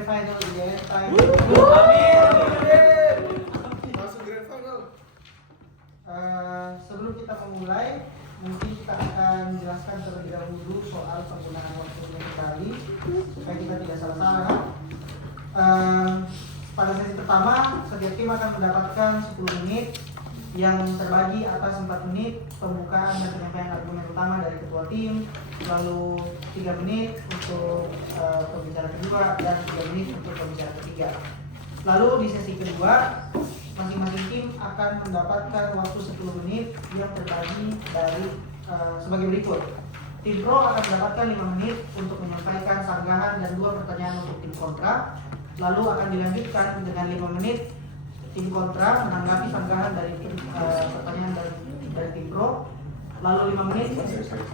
grand final Giant Time. Amin. Masuk grand final. Sebelum kita memulai, mungkin kita akan jelaskan terlebih dahulu soal penggunaan waktunya kembali supaya kita tidak salah-salah. Pada sesi pertama, setiap tim akan mendapatkan 10 menit yang terbagi atas 4 menit pembukaan dan penyampaian argumen utama dari ketua tim, lalu 3 menit untuk pembicara kedua dan 3 menit untuk pembicara ketiga. Lalu di sesi kedua, masing-masing tim akan mendapatkan waktu 10 menit yang terbagi dari sebagai berikut. Tim pro akan mendapatkan 5 menit untuk menyampaikan sanggahan dan 2 pertanyaan untuk tim kontra. Lalu akan dilanjutkan dengan 5 menit tim kontra menanggapi sanggahan dari pertanyaan dari tim pro. Lalu 5 menit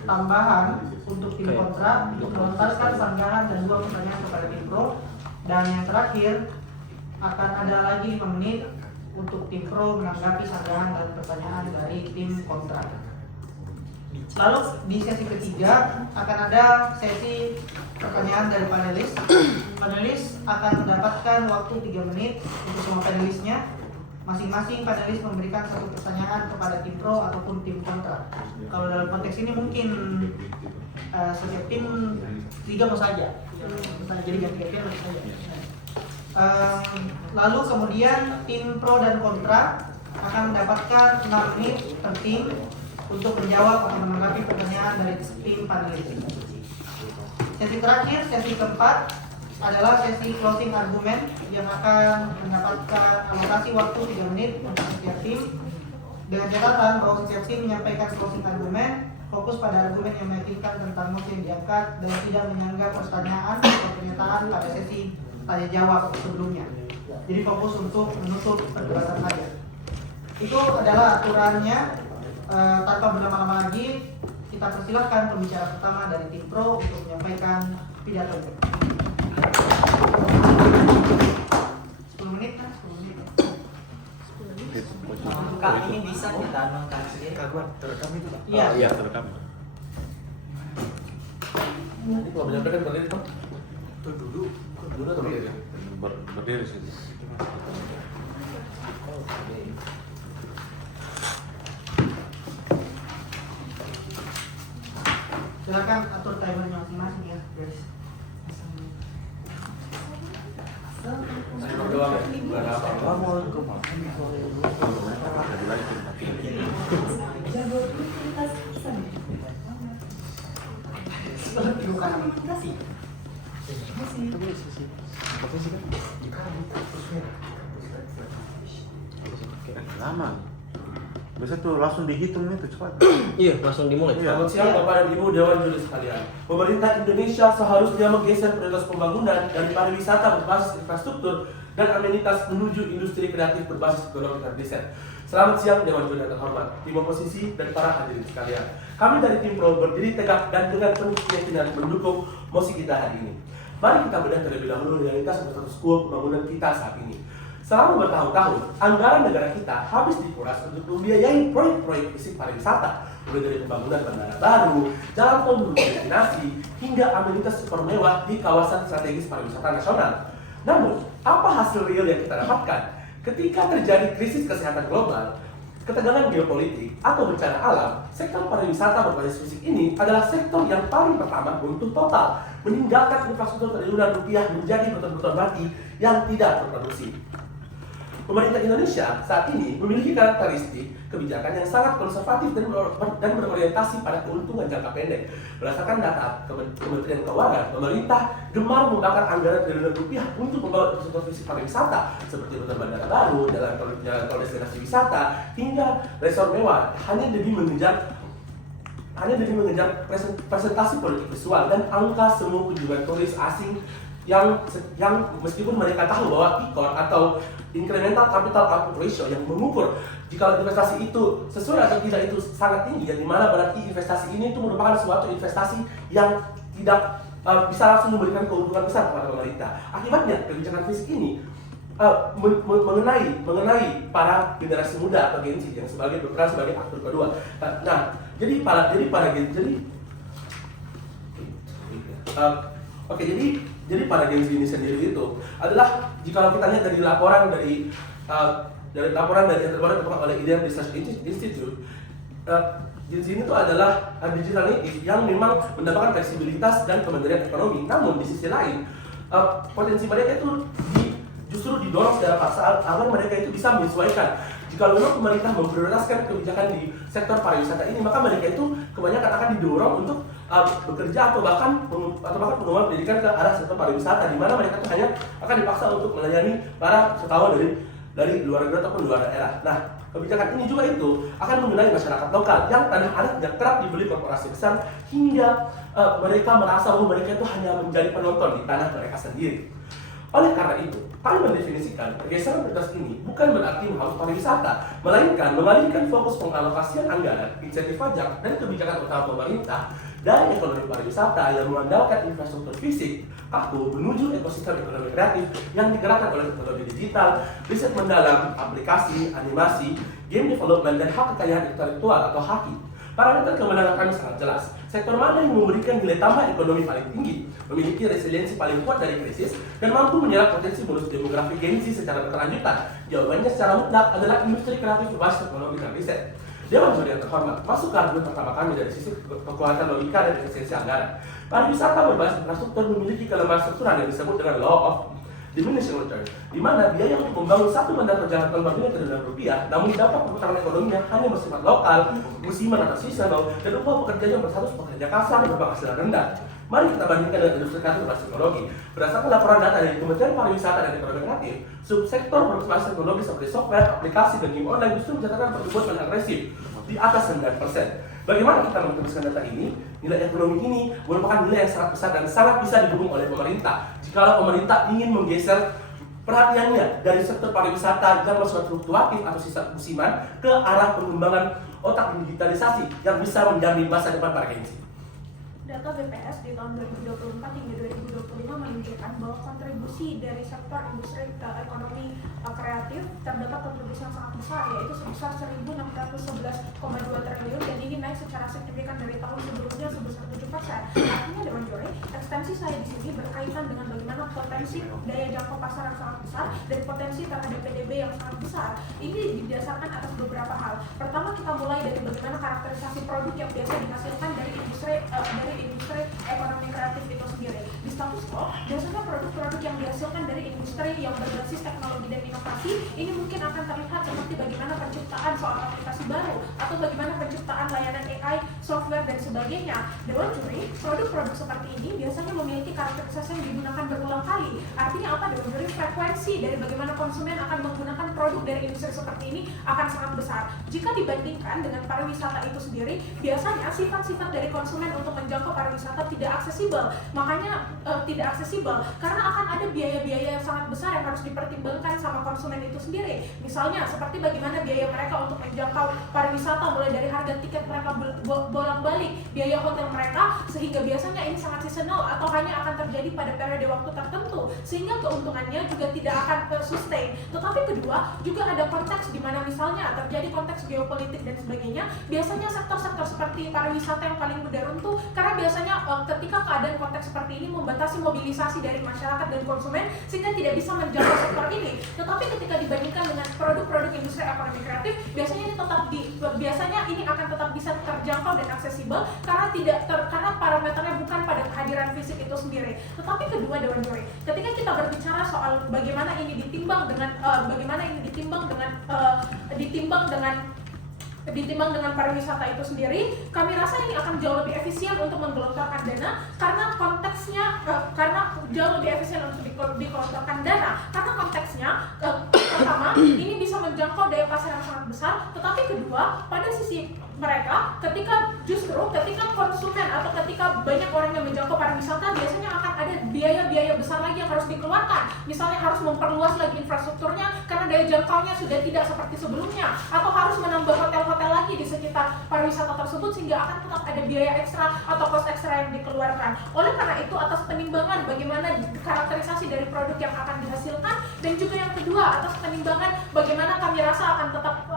tambahan untuk tim kontra untuk melontarkan sanggahan dan 2 pertanyaan kepada tim pro. Dan yang terakhir akan ada lagi 5 menit untuk tim pro menanggapi sanggahan dan pertanyaan dari tim kontra. Lalu di sesi ketiga akan ada sesi pertanyaan dari panelis. Panelis akan mendapatkan waktu 3 menit untuk semua panelisnya. Masing-masing panelis memberikan 1 pertanyaan kepada tim pro ataupun tim kontra. Kalau dalam konteks ini mungkin setiap tim 3 mau saja. Jadi ganti-gantian harus saja. Lalu kemudian tim pro dan kontra akan mendapatkan 6 menit per tim untuk menjawab atau menanggapi pertanyaan dari tim panelis. Sesi terakhir, sesi keempat adalah sesi closing argumen yang akan mendapatkan alokasi waktu 3 menit untuk setiap tim dengan catatan bahwa setiap tim menyampaikan closing argumen fokus pada argumen yang meyakinkan tentang mosi yang diangkat dan tidak menyanggah pertanyaan atau pernyataan pada sesi tanya jawab sebelumnya. Jadi fokus untuk menutup perdebatan saja. Itu adalah aturannya. Tanpa berlama-lama lagi, kita persilahkan pembicara pertama dari tim pro untuk menyampaikan pidato. 10 menit kan? 10 menit. Kak, ini bisa kita nonton sendiri? Terekam itu Pak? Iya. Iya, terekam. Ini kalau menyampaikan berdiri Pak? Duduk atau berdiri? Berdiri sih. Silakan atur timernya masing-masing ya, guys. Saya doang ya? Gak ada apa-apa. Lama. Biasa tuh langsung dihitung itu cepat. Iya, langsung dimulai. Selamat siang Bapak dan Ibu Dewan Juri sekalian. Pemerintah Indonesia seharusnya menggeser prioritas pembangunan dari pariwisata berbasis infrastruktur dan amenitas menuju industri kreatif berbasis ekonomi dan riset. Selamat siang Dewan Juri yang terhormat, tim oposisi dan para hadirin sekalian. Kami dari tim pro berdiri tegak dan dengan penuh keyakinan mendukung mosi kita hari ini. Mari kita bedah terlebih dahulu realitas status quo pembangunan kita saat ini. Selama bertahun-tahun, anggaran negara kita habis dikuras untuk membiayai proyek-proyek fisik pariwisata, mulai dari pembangunan bandara baru, jalan tol menuju destinasi, hingga amenitas super mewah di kawasan strategis pariwisata nasional. Namun, apa hasil real yang kita dapatkan? Ketika terjadi krisis kesehatan global, ketegangan geopolitik, atau bencana alam, sektor pariwisata berbasis fisik ini adalah sektor yang paling pertama runtuh total, meninggalkan infrastruktur triliunan rupiah menjadi beton-beton mati yang tidak berproduksi. Pemerintah Indonesia saat ini memiliki karakteristik kebijakan yang sangat konservatif dan berorientasi pada keuntungan jangka pendek. Berdasarkan data Kementerian Keuangan, pemerintah gemar membakar anggaran triliunan rupiah untuk membangun infrastruktur fisik pariwisata seperti beton bandara baru, jalan tol destinasi wisata, hingga resort mewah hanya demi mengejar presentasi politik visual dan angka semua kunjungan turis asing yang meskipun mereka tahu bahwa ICOR atau incremental capital output ratio yang mengukur jika investasi itu sesuai atau tidak itu sangat tinggi, yang dimana berarti investasi ini itu merupakan suatu investasi yang tidak bisa langsung memberikan keuntungan besar kepada pemerintah. Akibatnya kebijakan fisik ini mengenai para generasi muda atau Gen Z yang berperan sebagai aktor kedua. Oke, jadi pada Genzi ini sendiri itu adalah jika kita lihat dari laporan dari yang terbaru dilakukan oleh Indian Research Institute, Genzi ini itu adalah digital native yang memang mendapatkan fleksibilitas dan Kementerian Ekonomi. Namun di sisi lain, potensi mereka itu justru didorong secara paksa agar mereka itu bisa menyesuaikan. Jika memang pemerintah memprioritaskan kebijakan di sektor pariwisata ini, maka mereka itu kebanyakan akan didorong untuk bekerja atau bahkan pengembangan pendidikan ke arah sektor pariwisata, di mana mereka itu hanya akan dipaksa untuk melayani para wisatawan dari luar negeri ataupun luar daerah. Nah, kebijakan ini juga itu akan mengenai masyarakat lokal yang tanah airnya kerap dibeli korporasi besar hingga mereka merasa bahwa mereka itu hanya menjadi penonton di tanah mereka sendiri. Oleh karena itu, kami mendefinisikan pergeseran prioritas ini bukan berarti menghapus pariwisata, melainkan mengalihkan fokus pengalokasian anggaran, insentif pajak, dan kebijakan utama pemerintah dari ekonomi pariwisata yang mengandalkan infrastruktur fisik, kaku menuju ekosistem ekonomi kreatif yang digerakkan oleh teknologi digital, riset mendalam, aplikasi, animasi, game development, dan hak kekayaan intelektual atau HAKI. Parameter kemenangan kami sangat jelas. Sektor mana yang memberikan nilai tambah ekonomi paling tinggi, memiliki resiliensi paling kuat dari krisis, dan mampu menyerap potensi bonus demografi Genzi secara berkelanjutan? Jawabannya secara mutlak adalah industri kreatif berbasis teknologi dan riset. Dewan Juri yang terhormat, masuk ke argumen pertama kami dari sisi kekuatan logika dan efisiensi anggaran. Pariwisata berbasis infrastruktur memiliki kelemahan struktural yang disebut dengan law of diminishing return, di mana biaya untuk membangun satu bandar perjalanan bernilai triliunan rupiah, namun dapat perputaran ekonominya hanya bersifat lokal, musiman atau seasonal, dan upah pekerja yang berstatus pekerja kasar dan berpenghasilan rendah. Mari kita bandingkan dengan industri kreatif berbasis teknologi. Berdasarkan laporan data dari Kementerian Pariwisata dan Ekonomi Kreatif, subsektor berbasis teknologi seperti software, aplikasi, dan game online justru mencatatkan pertumbuhan paling agresif di atas 9%. Bagaimana kita meneruskan data ini? Nilai ekonomi ini merupakan nilai yang sangat besar dan sangat bisa didukung oleh pemerintah. Jika pemerintah ingin menggeser perhatiannya dari sektor pariwisata yang bersifat fluktuatif atau sisa musiman ke arah pengembangan otak digitalisasi yang bisa menjamin masa depan para Genzi. Data BPS di tahun 2024 hingga 2025 menunjukkan bahwa kontribusi dari sektor industri ekonomi kreatif terdapat kontribusi yang sangat besar, yaitu sebesar 1.611,2 triliun, dan ini naik secara signifikan dari tahun sebelumnya sebesar 7%. Artinya Dewan Juri, ekstensi saya di sini berkaitan dengan bagaimana potensi daya jangkau pasar yang sangat besar dan potensi terhadap PDB yang sangat besar. Ini didasarkan atas beberapa hal. Pertama, kita mulai dari bagaimana karakterisasi produk yang biasa dihasilkan dari industri ekonomi kreatif itu sendiri. Di status quo, biasanya produk-produk yang dihasilkan dari industri yang berbasis teknologi dan inovasi ini mungkin akan terlihat seperti bagaimana penciptaan soal aplikasi baru atau bagaimana penciptaan layanan AI, software, dan sebagainya. Dewan Juri, produk-produk seperti ini biasanya memiliki karakterisasi yang digunakan berulang kali. Artinya apa, Dewan Juri? Frekuensi dari bagaimana konsumen akan menggunakan produk dari industri seperti ini akan sangat besar. Jika dibandingkan dengan pariwisata itu sendiri, biasanya sifat-sifat dari konsumen untuk menjangkau pariwisata tidak aksesibel. Makanya tidak aksesibel karena akan ada biaya-biaya yang sangat besar yang harus dipertimbangkan sama konsumen itu sendiri. Misalnya seperti bagaimana biaya mereka untuk menjangkau pariwisata, mulai dari harga tiket mereka bolak-balik, biaya hotel mereka, sehingga biasanya ini sangat seasonal atau hanya akan terjadi pada periode waktu tertentu, sehingga keuntungannya juga tidak akan sustain. Tetapi kedua, juga ada konteks di mana misalnya terjadi konteks geopolitik dan sebagainya. Biasanya sektor-sektor seperti pariwisata yang paling mudah runtuh karena biasanya ketika keadaan konteks seperti ini membatasi mobilisasi dari masyarakat dan konsumen sehingga tidak bisa menjangkau sektor ini. Tetapi ketika dibandingkan dengan produk-produk industri ekonomi kreatif, biasanya ini akan tetap bisa terjangkau dan aksesibel karena parameternya bukan pada kehadiran fisik itu sendiri. Tetapi kedua, Dewan Juri, ketika kita berbicara soal bagaimana ini ditimbang dengan pariwisata itu sendiri, kami rasa ini akan jauh lebih efisien untuk menggelontorkan dana karena konteksnya pertama, ini bisa menjangkau daya pasar yang sangat besar, tetapi kedua, pada sisi mereka, ketika konsumen atau ketika banyak orang yang menjangkau pariwisata, biasanya akan ada biaya-biaya besar lagi yang harus dikeluarkan. Misalnya harus memperluas lagi infrastrukturnya karena daya jangkaunya sudah tidak seperti sebelumnya, atau harus menambah hotel-hotel lagi di sekitar pariwisata tersebut sehingga akan tetap ada biaya ekstra atau cost ekstra yang dikeluarkan. Oleh karena itu, atas penimbangan bagaimana karakterisasi dari produk yang akan dihasilkan, dan juga yang kedua atas penimbangan bagaimana kami rasa akan tetap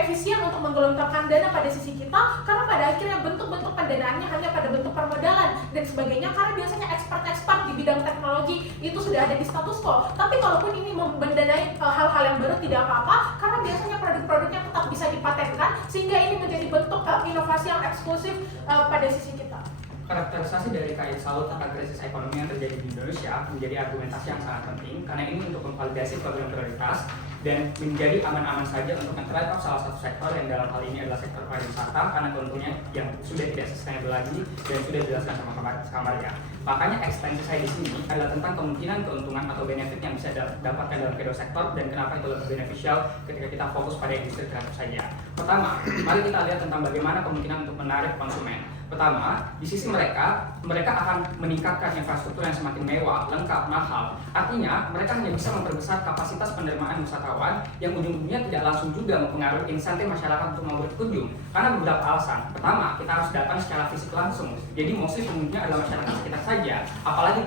efisien untuk menggelontorkan dana pada sisi kita, karena pada akhirnya bentuk-bentuk pendanaannya hanya pada bentuk permodalan dan sebagainya, karena biasanya expert di bidang teknologi itu sudah ada di status quo. Tapi kalaupun ini mendanai hal-hal yang baru, tidak apa-apa, karena biasanya produk-produknya tetap bisa dipatenkan, sehingga ini menjadi bentuk inovasi yang eksklusif pada sisi kita. Karakterisasi dari KAI Salut tentang krisis ekonomi yang terjadi di Indonesia menjadi argumentasi yang sangat penting, karena ini untuk memvalidasi program prioritas dan menjadi aman-aman saja untuk men-trade off salah satu sektor yang dalam hal ini adalah sektor pariwisata, karena keuntungannya yang sudah tidak sustainable lagi dan sudah dijelaskan sama kamarnya. Makanya ekstensi saya di sini adalah tentang kemungkinan keuntungan atau benefit yang bisa dapatkan dalam kedua sektor dan kenapa itu lebih beneficial ketika kita fokus pada industri kreatif saja. Pertama, mari kita lihat tentang bagaimana kemungkinan untuk menarik konsumen. Pertama, di sisi mereka akan meningkatkan infrastruktur yang semakin mewah, lengkap, mahal. Artinya, mereka hanya bisa memperbesar kapasitas penerimaan wisatawan yang ujung-ujungnya tidak langsung juga mempengaruhi insentif masyarakat untuk mau berkunjung. Karena beberapa alasan. Pertama, kita harus datang secara fisik langsung. Jadi, mostly pengunjungnya adalah masyarakat sekitar saja. Apalagi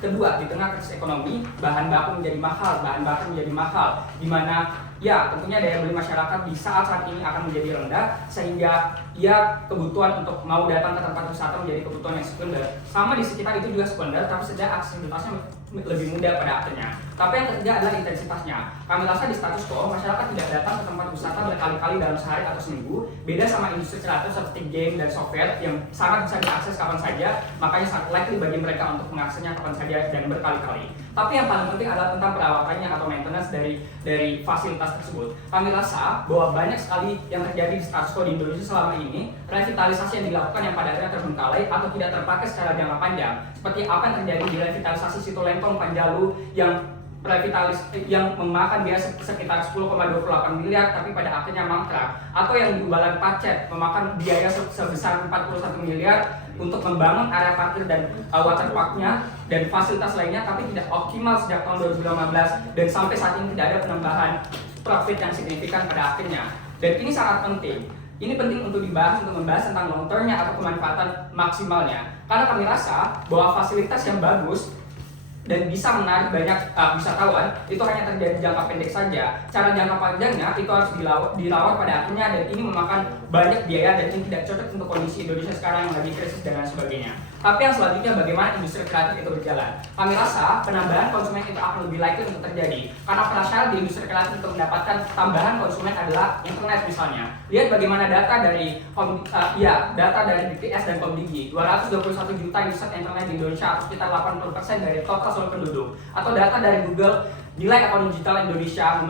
kedua, di tengah krisis ekonomi, bahan baku menjadi mahal, di mana ya, tentunya daya beli masyarakat di saat ini akan menjadi rendah, sehingga kebutuhan untuk mau datang ke tempat wisata menjadi kebutuhan yang sekunder. Sama di sekitar itu juga sekunder, tapi sedang aksesibilitasnya lebih mudah pada akhirnya. Tapi yang ketiga adalah intensitasnya. Kami rasa di status quo, masyarakat tidak datang ke tempat wisata berkali-kali dalam sehari atau seminggu. Beda sama industri kreatif seperti game dan software yang sangat bisa diakses kapan saja, makanya sangat likely bagi mereka untuk mengaksesnya kapan saja dan berkali-kali. Tapi yang paling penting adalah tentang perawatannya atau maintenance dari fasilitas tersebut. Kami rasa bahwa banyak sekali yang terjadi di status quo di Indonesia selama ini, revitalisasi yang dilakukan yang pada akhirnya terbengkalai atau tidak terpakai secara jangka panjang. Seperti apa yang terjadi di revitalisasi Situ Lentong Panjalu yang memakan biaya sekitar 10,28 miliar tapi pada akhirnya mangkrak, atau yang di Umbalan Pacet memakan biaya sebesar 41 miliar untuk membangun area parkir dan waterparknya dan fasilitas lainnya, tapi tidak optimal sejak tahun 2015 dan sampai saat ini tidak ada penambahan profit yang signifikan pada akhirnya. Dan ini sangat penting. Ini penting untuk membahas tentang long term-nya atau kemanfaatan maksimalnya. Karena kami rasa bahwa fasilitas yang bagus dan bisa menarik banyak wisatawan itu hanya terjadi jangka pendek saja. Cara jangka panjangnya itu harus dirawat pada akhirnya, dan ini memakan banyak biaya dan ini tidak cocok untuk kondisi Indonesia sekarang yang lagi krisis dan lain sebagainya. Tapi yang selanjutnya, bagaimana industri kreatif itu berjalan. Kami rasa penambahan konsumen itu akan lebih likely untuk terjadi karena prasyarat di industri kreatif untuk mendapatkan tambahan konsumen adalah internet misalnya. Lihat bagaimana data dari BPS dan Komdigi, 221 juta user internet di Indonesia atau sekitar 80% dari total seluruh penduduk. Atau data dari Google, nilai ekonomi digital Indonesia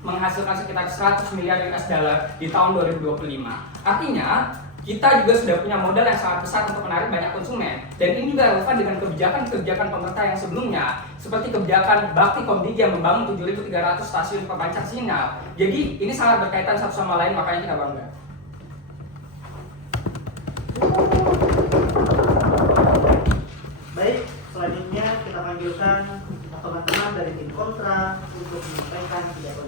menghasilkan sekitar 100 miliar US dollar di tahun 2025. Artinya, kita juga sudah punya modal yang sangat besar untuk menarik banyak konsumen. Dan ini juga relevan dengan kebijakan pemerintah yang sebelumnya, seperti kebijakan Bakti Komdigi yang membangun 7.300 stasiun pemancar sinyal. Jadi ini sangat berkaitan satu sama lain, makanya kita bangga. Baik, selanjutnya kita panggilkan teman-teman dari tim kontra untuk menyampaikan pidato.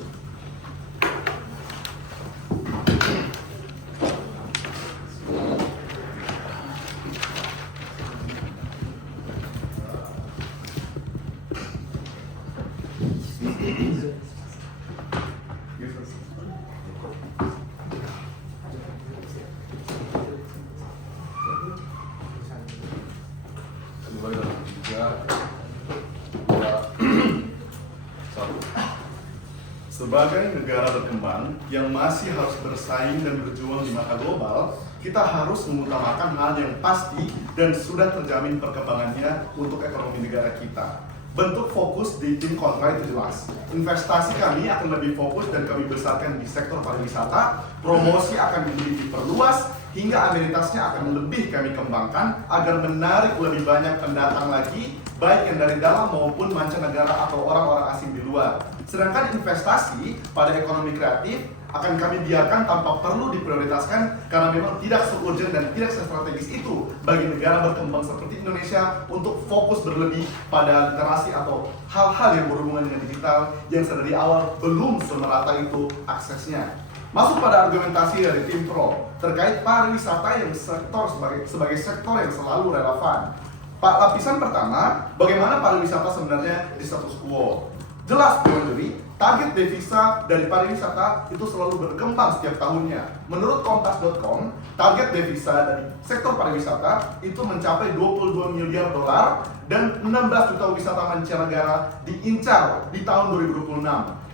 Sebagai negara berkembang yang masih harus bersaing dan berjuang di mata global, kita harus mengutamakan hal yang pasti dan sudah terjamin perkembangannya untuk ekonomi negara kita. Bentuk fokus di tim kontra itu jelas. Investasi kami akan lebih fokus dan kami besarkan di sektor pariwisata, promosi akan diperluas, hingga amenitasnya akan lebih kami kembangkan agar menarik lebih banyak pendatang lagi, baik yang dari dalam maupun mancanegara atau orang-orang asing di luar. Sedangkan investasi pada ekonomi kreatif akan kami biarkan tanpa perlu diprioritaskan karena memang tidak se-urgent dan tidak se-strategis itu bagi negara berkembang seperti Indonesia untuk fokus berlebih pada literasi atau hal-hal yang berhubungan dengan digital yang sedari awal belum semerata itu aksesnya. Masuk pada argumentasi dari tim pro terkait pariwisata yang sebagai sektor yang selalu relevan. Lapisan pertama, bagaimana pariwisata sebenarnya di status quo? Jelas Dewan Juri, target devisa dari pariwisata itu selalu berkembang setiap tahunnya. Menurut Kompas.com, target devisa dari sektor pariwisata itu mencapai 22 miliar dolar dan 16 juta wisatawan mancanegara diincar di tahun 2026.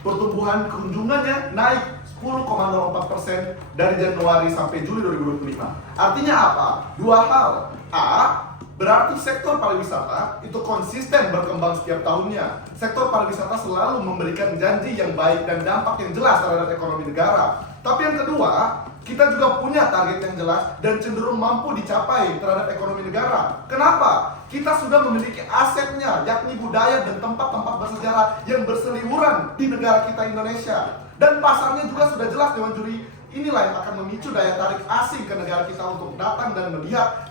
Pertumbuhan kunjungannya naik 10,04% dari Januari sampai Juli 2025. Artinya apa? Dua hal. A, berarti sektor pariwisata itu konsisten berkembang setiap tahunnya. Sektor pariwisata selalu memberikan janji yang baik dan dampak yang jelas terhadap ekonomi negara. Tapi yang kedua, kita juga punya target yang jelas dan cenderung mampu dicapai terhadap ekonomi negara. Kenapa? Kita sudah memiliki asetnya, yakni budaya dan tempat-tempat bersejarah yang berseliweran di negara kita Indonesia. Dan pasarnya juga sudah jelas Dewan Juri. Inilah yang akan memicu daya tarik asing ke negara kita untuk datang dan melihat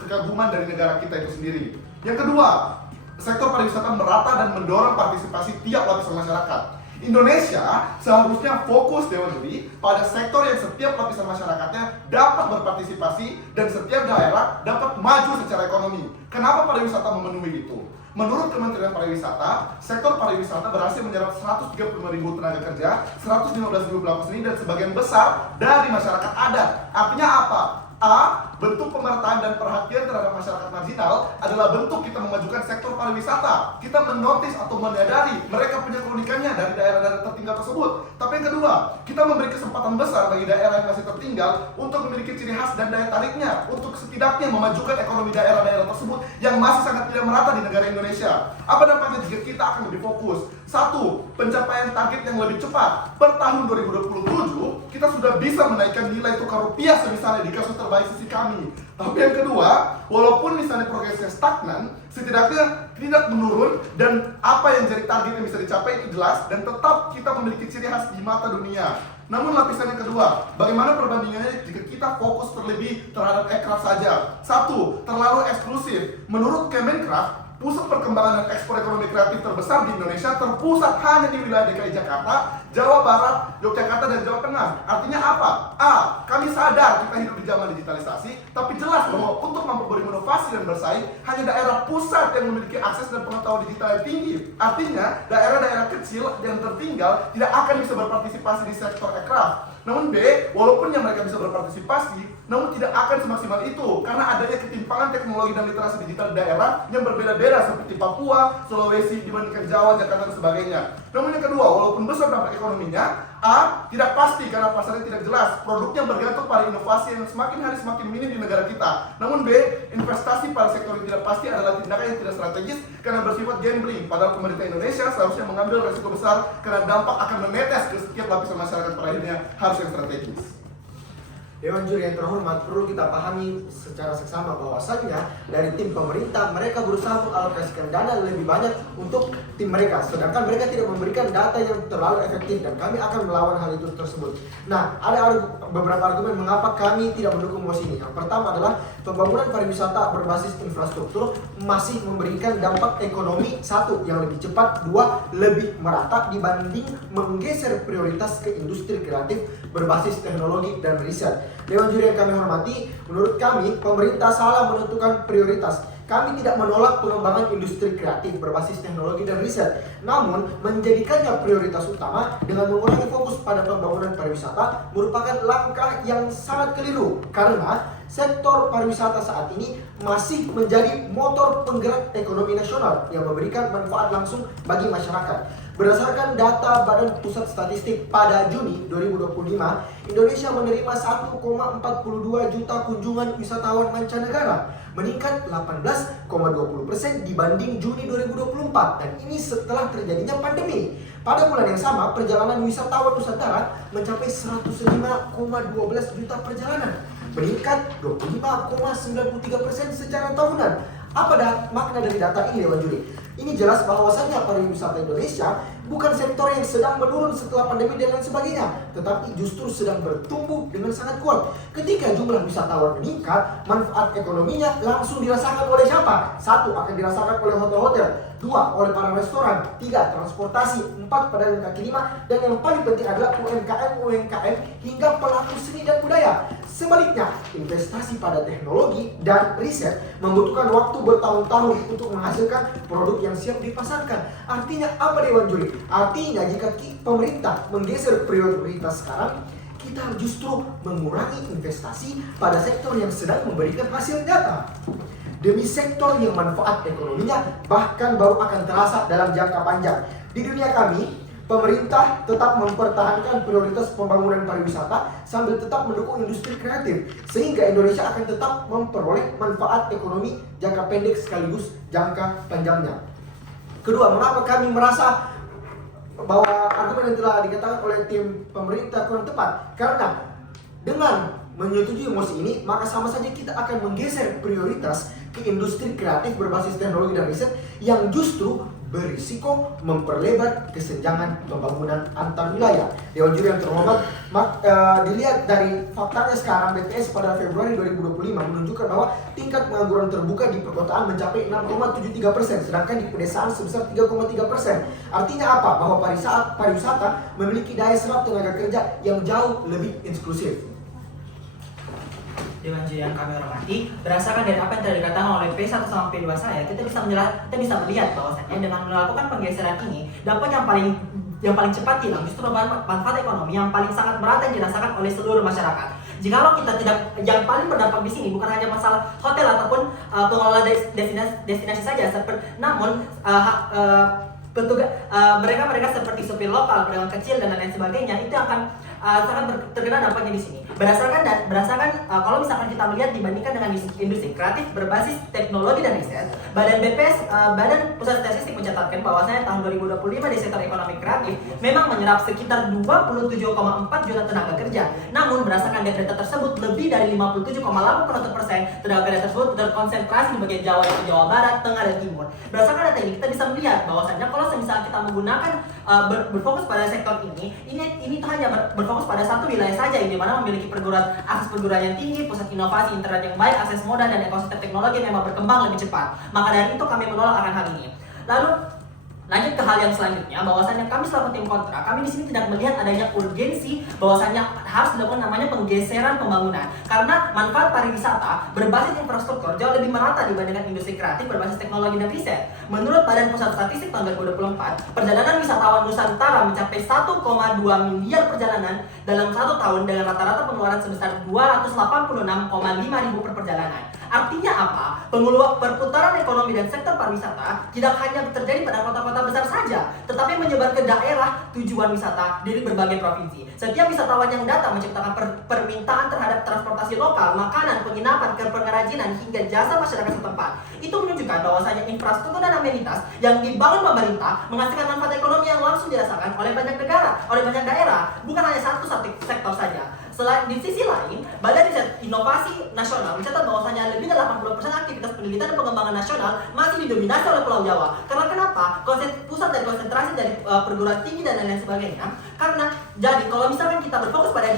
kekaguman dari negara kita itu sendiri. Yang kedua, sektor pariwisata merata dan mendorong partisipasi tiap lapisan masyarakat. Indonesia seharusnya fokus Dewan Juri pada sektor yang setiap lapisan masyarakatnya dapat berpartisipasi dan setiap daerah dapat maju secara ekonomi. Kenapa pariwisata memenuhi itu? Menurut Kementerian Pariwisata, sektor pariwisata berhasil menyerap 135.000 tenaga kerja, 115.000 pelaku seni dan sebagian besar dari masyarakat adat. Artinya apa? A, bentuk pemerataan dan perhatian terhadap masyarakat marginal adalah bentuk kita memajukan sektor pariwisata. Kita menotis atau menyadari mereka punya keunikannya dari daerah-daerah tertinggal tersebut. Tapi yang kedua, kita memberi kesempatan besar bagi daerah yang masih tertinggal untuk memiliki ciri khas dan daya tariknya, untuk setidaknya memajukan ekonomi daerah-daerah tersebut yang masih sangat tidak merata di negara Indonesia. Apa dampaknya jika kita akan lebih fokus? Satu, pencapaian target yang lebih cepat. Per tahun 2027, kita sudah bisa menaikkan nilai tukar rupiah semisalnya di kasus terbaik sisi kami. Tapi yang kedua, walaupun misalnya progresnya stagnan, setidaknya tidak menurun dan apa yang jadi target yang bisa dicapai itu jelas dan tetap kita memiliki ciri khas di mata dunia. Namun lapisan yang kedua, bagaimana perbandingannya jika kita fokus terlebih terhadap aircraft saja? Satu, terlalu eksklusif. Menurut Kemenkraf, pusat perkembangan dan ekspor ekonomi kreatif terbesar di Indonesia terpusat hanya di wilayah DKI Jakarta, Jawa Barat, Yogyakarta, dan Jawa Tengah. Artinya apa? A, kami sadar kita hidup di zaman digitalisasi, tapi jelas bahwa untuk mampu berinovasi dan bersaing, hanya daerah pusat yang memiliki akses dan pengetahuan digital yang tinggi. Artinya, daerah-daerah kecil yang tertinggal tidak akan bisa berpartisipasi di sektor aircraft. Namun B, walaupun yang mereka bisa berpartisipasi, namun tidak akan semaksimal itu karena adanya ketimpangan teknologi dan literasi digital di daerah yang berbeda-beda seperti Papua, Sulawesi dibandingkan Jawa, Jakarta, dan sebagainya. Namun yang kedua, walaupun besar dampak ekonominya, A, tidak pasti karena pasarnya tidak jelas. Produknya bergantung pada inovasi yang semakin hari semakin minim di negara kita. Namun B, investasi pada sektor yang tidak pasti adalah tindakan yang tidak strategis karena bersifat gambling. Padahal pemerintah Indonesia seharusnya mengambil resiko besar karena dampak akan menetes ke setiap lapisan masyarakat pada akhirnya harus yang strategis. Dewan Juri yang terhormat, perlu kita pahami secara seksama bahwasannya dari tim pemerintah mereka berusaha mengalokasikan dana lebih banyak untuk tim mereka, sedangkan mereka tidak memberikan data yang terlalu efektif dan kami akan melawan hal itu tersebut. Nah, ada beberapa argumen mengapa kami tidak mendukung mosi ini. Yang pertama adalah pembangunan pariwisata berbasis infrastruktur masih memberikan dampak ekonomi satu yang lebih cepat, dua lebih merata dibanding menggeser prioritas ke industri kreatif berbasis teknologi dan riset. Dewan Juri yang kami hormati, menurut kami pemerintah salah menentukan prioritas. Kami tidak menolak pengembangan industri kreatif berbasis teknologi dan riset, namun menjadikannya prioritas utama dengan mengurangi fokus pada pembangunan pariwisata merupakan langkah yang sangat keliru karena sektor pariwisata saat ini masih menjadi motor penggerak ekonomi nasional yang memberikan manfaat langsung bagi masyarakat. Berdasarkan data Badan Pusat Statistik pada Juni 2025, Indonesia menerima 1,42 juta kunjungan wisatawan mancanegara, meningkat 18,20% dibanding Juni 2024, dan ini setelah terjadinya pandemi. Pada bulan yang sama, perjalanan wisatawan Nusantara mencapai 105,12 juta perjalanan, meningkat 25,93% secara tahunan. Apa makna dari data ini, Dewan Juri? Ini jelas bahwasannya pariwisata Indonesia bukan sektor yang sedang menurun setelah pandemi dan lain sebagainya, tetapi justru sedang bertumbuh dengan sangat kuat. Ketika jumlah wisatawan meningkat, manfaat ekonominya langsung dirasakan oleh siapa? Satu, akan dirasakan oleh hotel-hotel. Dua, oleh para restoran. Tiga, transportasi. Empat, pedagang kaki lima. Dan yang paling penting adalah UMKM hingga pelaku seni dan budaya. Sebaliknya, investasi pada teknologi dan riset membutuhkan waktu bertahun-tahun untuk menghasilkan produk yang siap dipasarkan. Artinya apa Dewan Juri? Artinya jika pemerintah menggeser prioritas sekarang, kita justru mengurangi investasi pada sektor yang sedang memberikan hasil nyata. Demi sektor yang manfaat ekonominya bahkan baru akan terasa dalam jangka panjang. Di dunia kami, pemerintah tetap mempertahankan prioritas pembangunan pariwisata sambil tetap mendukung industri kreatif, sehingga Indonesia akan tetap memperoleh manfaat ekonomi jangka pendek sekaligus jangka panjangnya. Kedua, mengapa kami merasa bahwa argumen yang telah dikatakan oleh tim pemerintah kurang tepat? Karena dengan menyetujui mosi ini, maka sama saja kita akan menggeser prioritas ke industri kreatif berbasis teknologi dan riset yang justru berisiko memperlebar kesenjangan pembangunan antar wilayah. Dewan Juri yang terhormat, dilihat dari faktanya sekarang BPS pada Februari 2025 menunjukkan bahwa tingkat pengangguran terbuka di perkotaan mencapai 6,73%, sedangkan di pedesaan sebesar 3,3%. Artinya apa? Bahwa pariwisata memiliki daya serap tenaga kerja yang jauh lebih eksklusif. Dewan Juri yang kami hormati, berdasarkan dari apa yang telah dikatakan oleh P1 sama P2 saya, kita bisa melihat bahwasannya dengan melakukan penggeseran ini, dampak yang paling cepat hilang justru manfaat ekonomi yang paling sangat merata yang dirasakan oleh seluruh masyarakat. Jikalau kita tidak, yang paling berdampak di sini bukan hanya masalah hotel ataupun pengelola destinasi saja, namun mereka seperti supir lokal, pedagang kecil dan lain sebagainya itu akan sangat terkena dampaknya di sini. Berdasarkan kalau misalkan kita melihat dibandingkan dengan industri kreatif berbasis teknologi dan riset, Badan BPS, Badan Pusat Statistik mencatatkan bahwasanya tahun 2025 di sektor ekonomi kreatif memang menyerap sekitar 27,4 juta tenaga kerja. Namun berdasarkan data tersebut, lebih dari 57,8% tenaga kerja tersebut terkonsentrasi di bagian Jawa Barat, Tengah dan Timur. Berdasarkan data ini kita bisa melihat bahwasanya kalau misalnya kita menggunakan berfokus pada sektor ini hanya berfokus pada satu wilayah saja yang dimana memiliki akses perguruan yang tinggi, pusat inovasi, internet yang baik, akses moda dan ekosistem teknologi yang memang berkembang lebih cepat. Maka dari itu kami menolak akan hal ini. Lalu lanjut ke hal yang selanjutnya, bahwasannya kami selaku tim kontra, kami di sini tidak melihat adanya urgensi bahwasannya harus dilakukan namanya penggeseran pembangunan, karena manfaat pariwisata berbasis infrastruktur jauh lebih merata dibandingkan industri kreatif berbasis teknologi dan riset. Menurut Badan Pusat Statistik tahun 2024, perjalanan wisatawan Nusantara mencapai 1,2 miliar perjalanan dalam 1 tahun dengan rata-rata pengeluaran sebesar 286,5 ribu per perjalanan. Artinya apa? Perputaran ekonomi dan sektor pariwisata tidak hanya terjadi pada kota-kota besar saja, tetapi menyebar ke daerah tujuan wisata dari berbagai provinsi. Setiap wisatawan yang datang menciptakan permintaan terhadap transportasi lokal, makanan, penginapan, pengrajinan, hingga jasa masyarakat setempat. Itu menunjukkan bahwasanya infrastruktur dan amenitas yang dibangun pemerintah menghasilkan manfaat ekonomi yang langsung dirasakan oleh banyak negara, oleh banyak daerah, bukan hanya satu sektor saja. Selain di sisi lain, Badan Riset Inovasi Nasional mencatat bahwasanya lebih dari 80% aktivitas penelitian dan pengembangan nasional masih didominasi oleh Pulau Jawa. Karena kenapa? Pusat dari konsentrasi dari perguruan tinggi dan lain sebagainya. Karena jadi kalau misalkan kita berfokus pada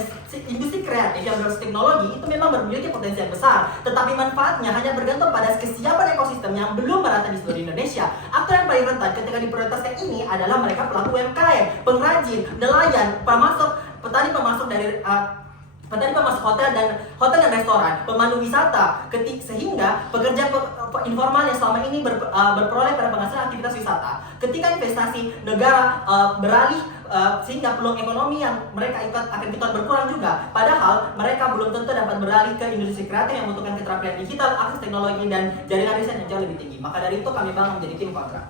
industri kreatif yang berbasis teknologi, itu memang memiliki potensi yang besar, tetapi manfaatnya hanya bergantung pada kesiapan ekosistem yang belum merata di seluruh Indonesia. Aktor yang paling rentan ketika diprioritaskan ini adalah mereka pelaku UMKM, pengrajin, nelayan, petani pemasok hotel dan restoran, pemandu wisata, sehingga pekerja informal yang selama ini berperoleh pada penghasilan aktivitas wisata. Ketika investasi negara beralih, sehingga peluang ekonomi yang mereka akan berkurang juga. Padahal mereka belum tentu dapat beralih ke industri kreatif yang membutuhkan keterampilan digital, akses teknologi dan jaringan riset yang jauh lebih tinggi. Maka dari itu kami bangga menjadi tim kontra.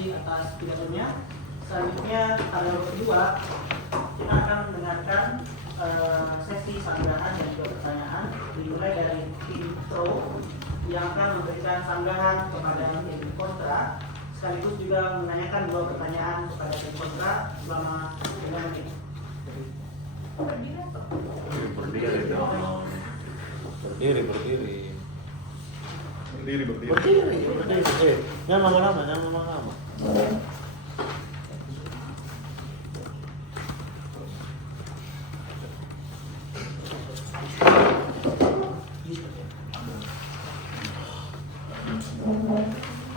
Atas pidatonya. Selanjutnya tanggal kedua kita akan mendengarkan sesi sanggahan dan juga pertanyaan dimulai dari tim pro yang akan memberikan sanggahan kepada tim kontra sekaligus juga menanyakan 2 pertanyaan kepada tim kontra selama 5 menit. Berdiri. Jangan lama-lama.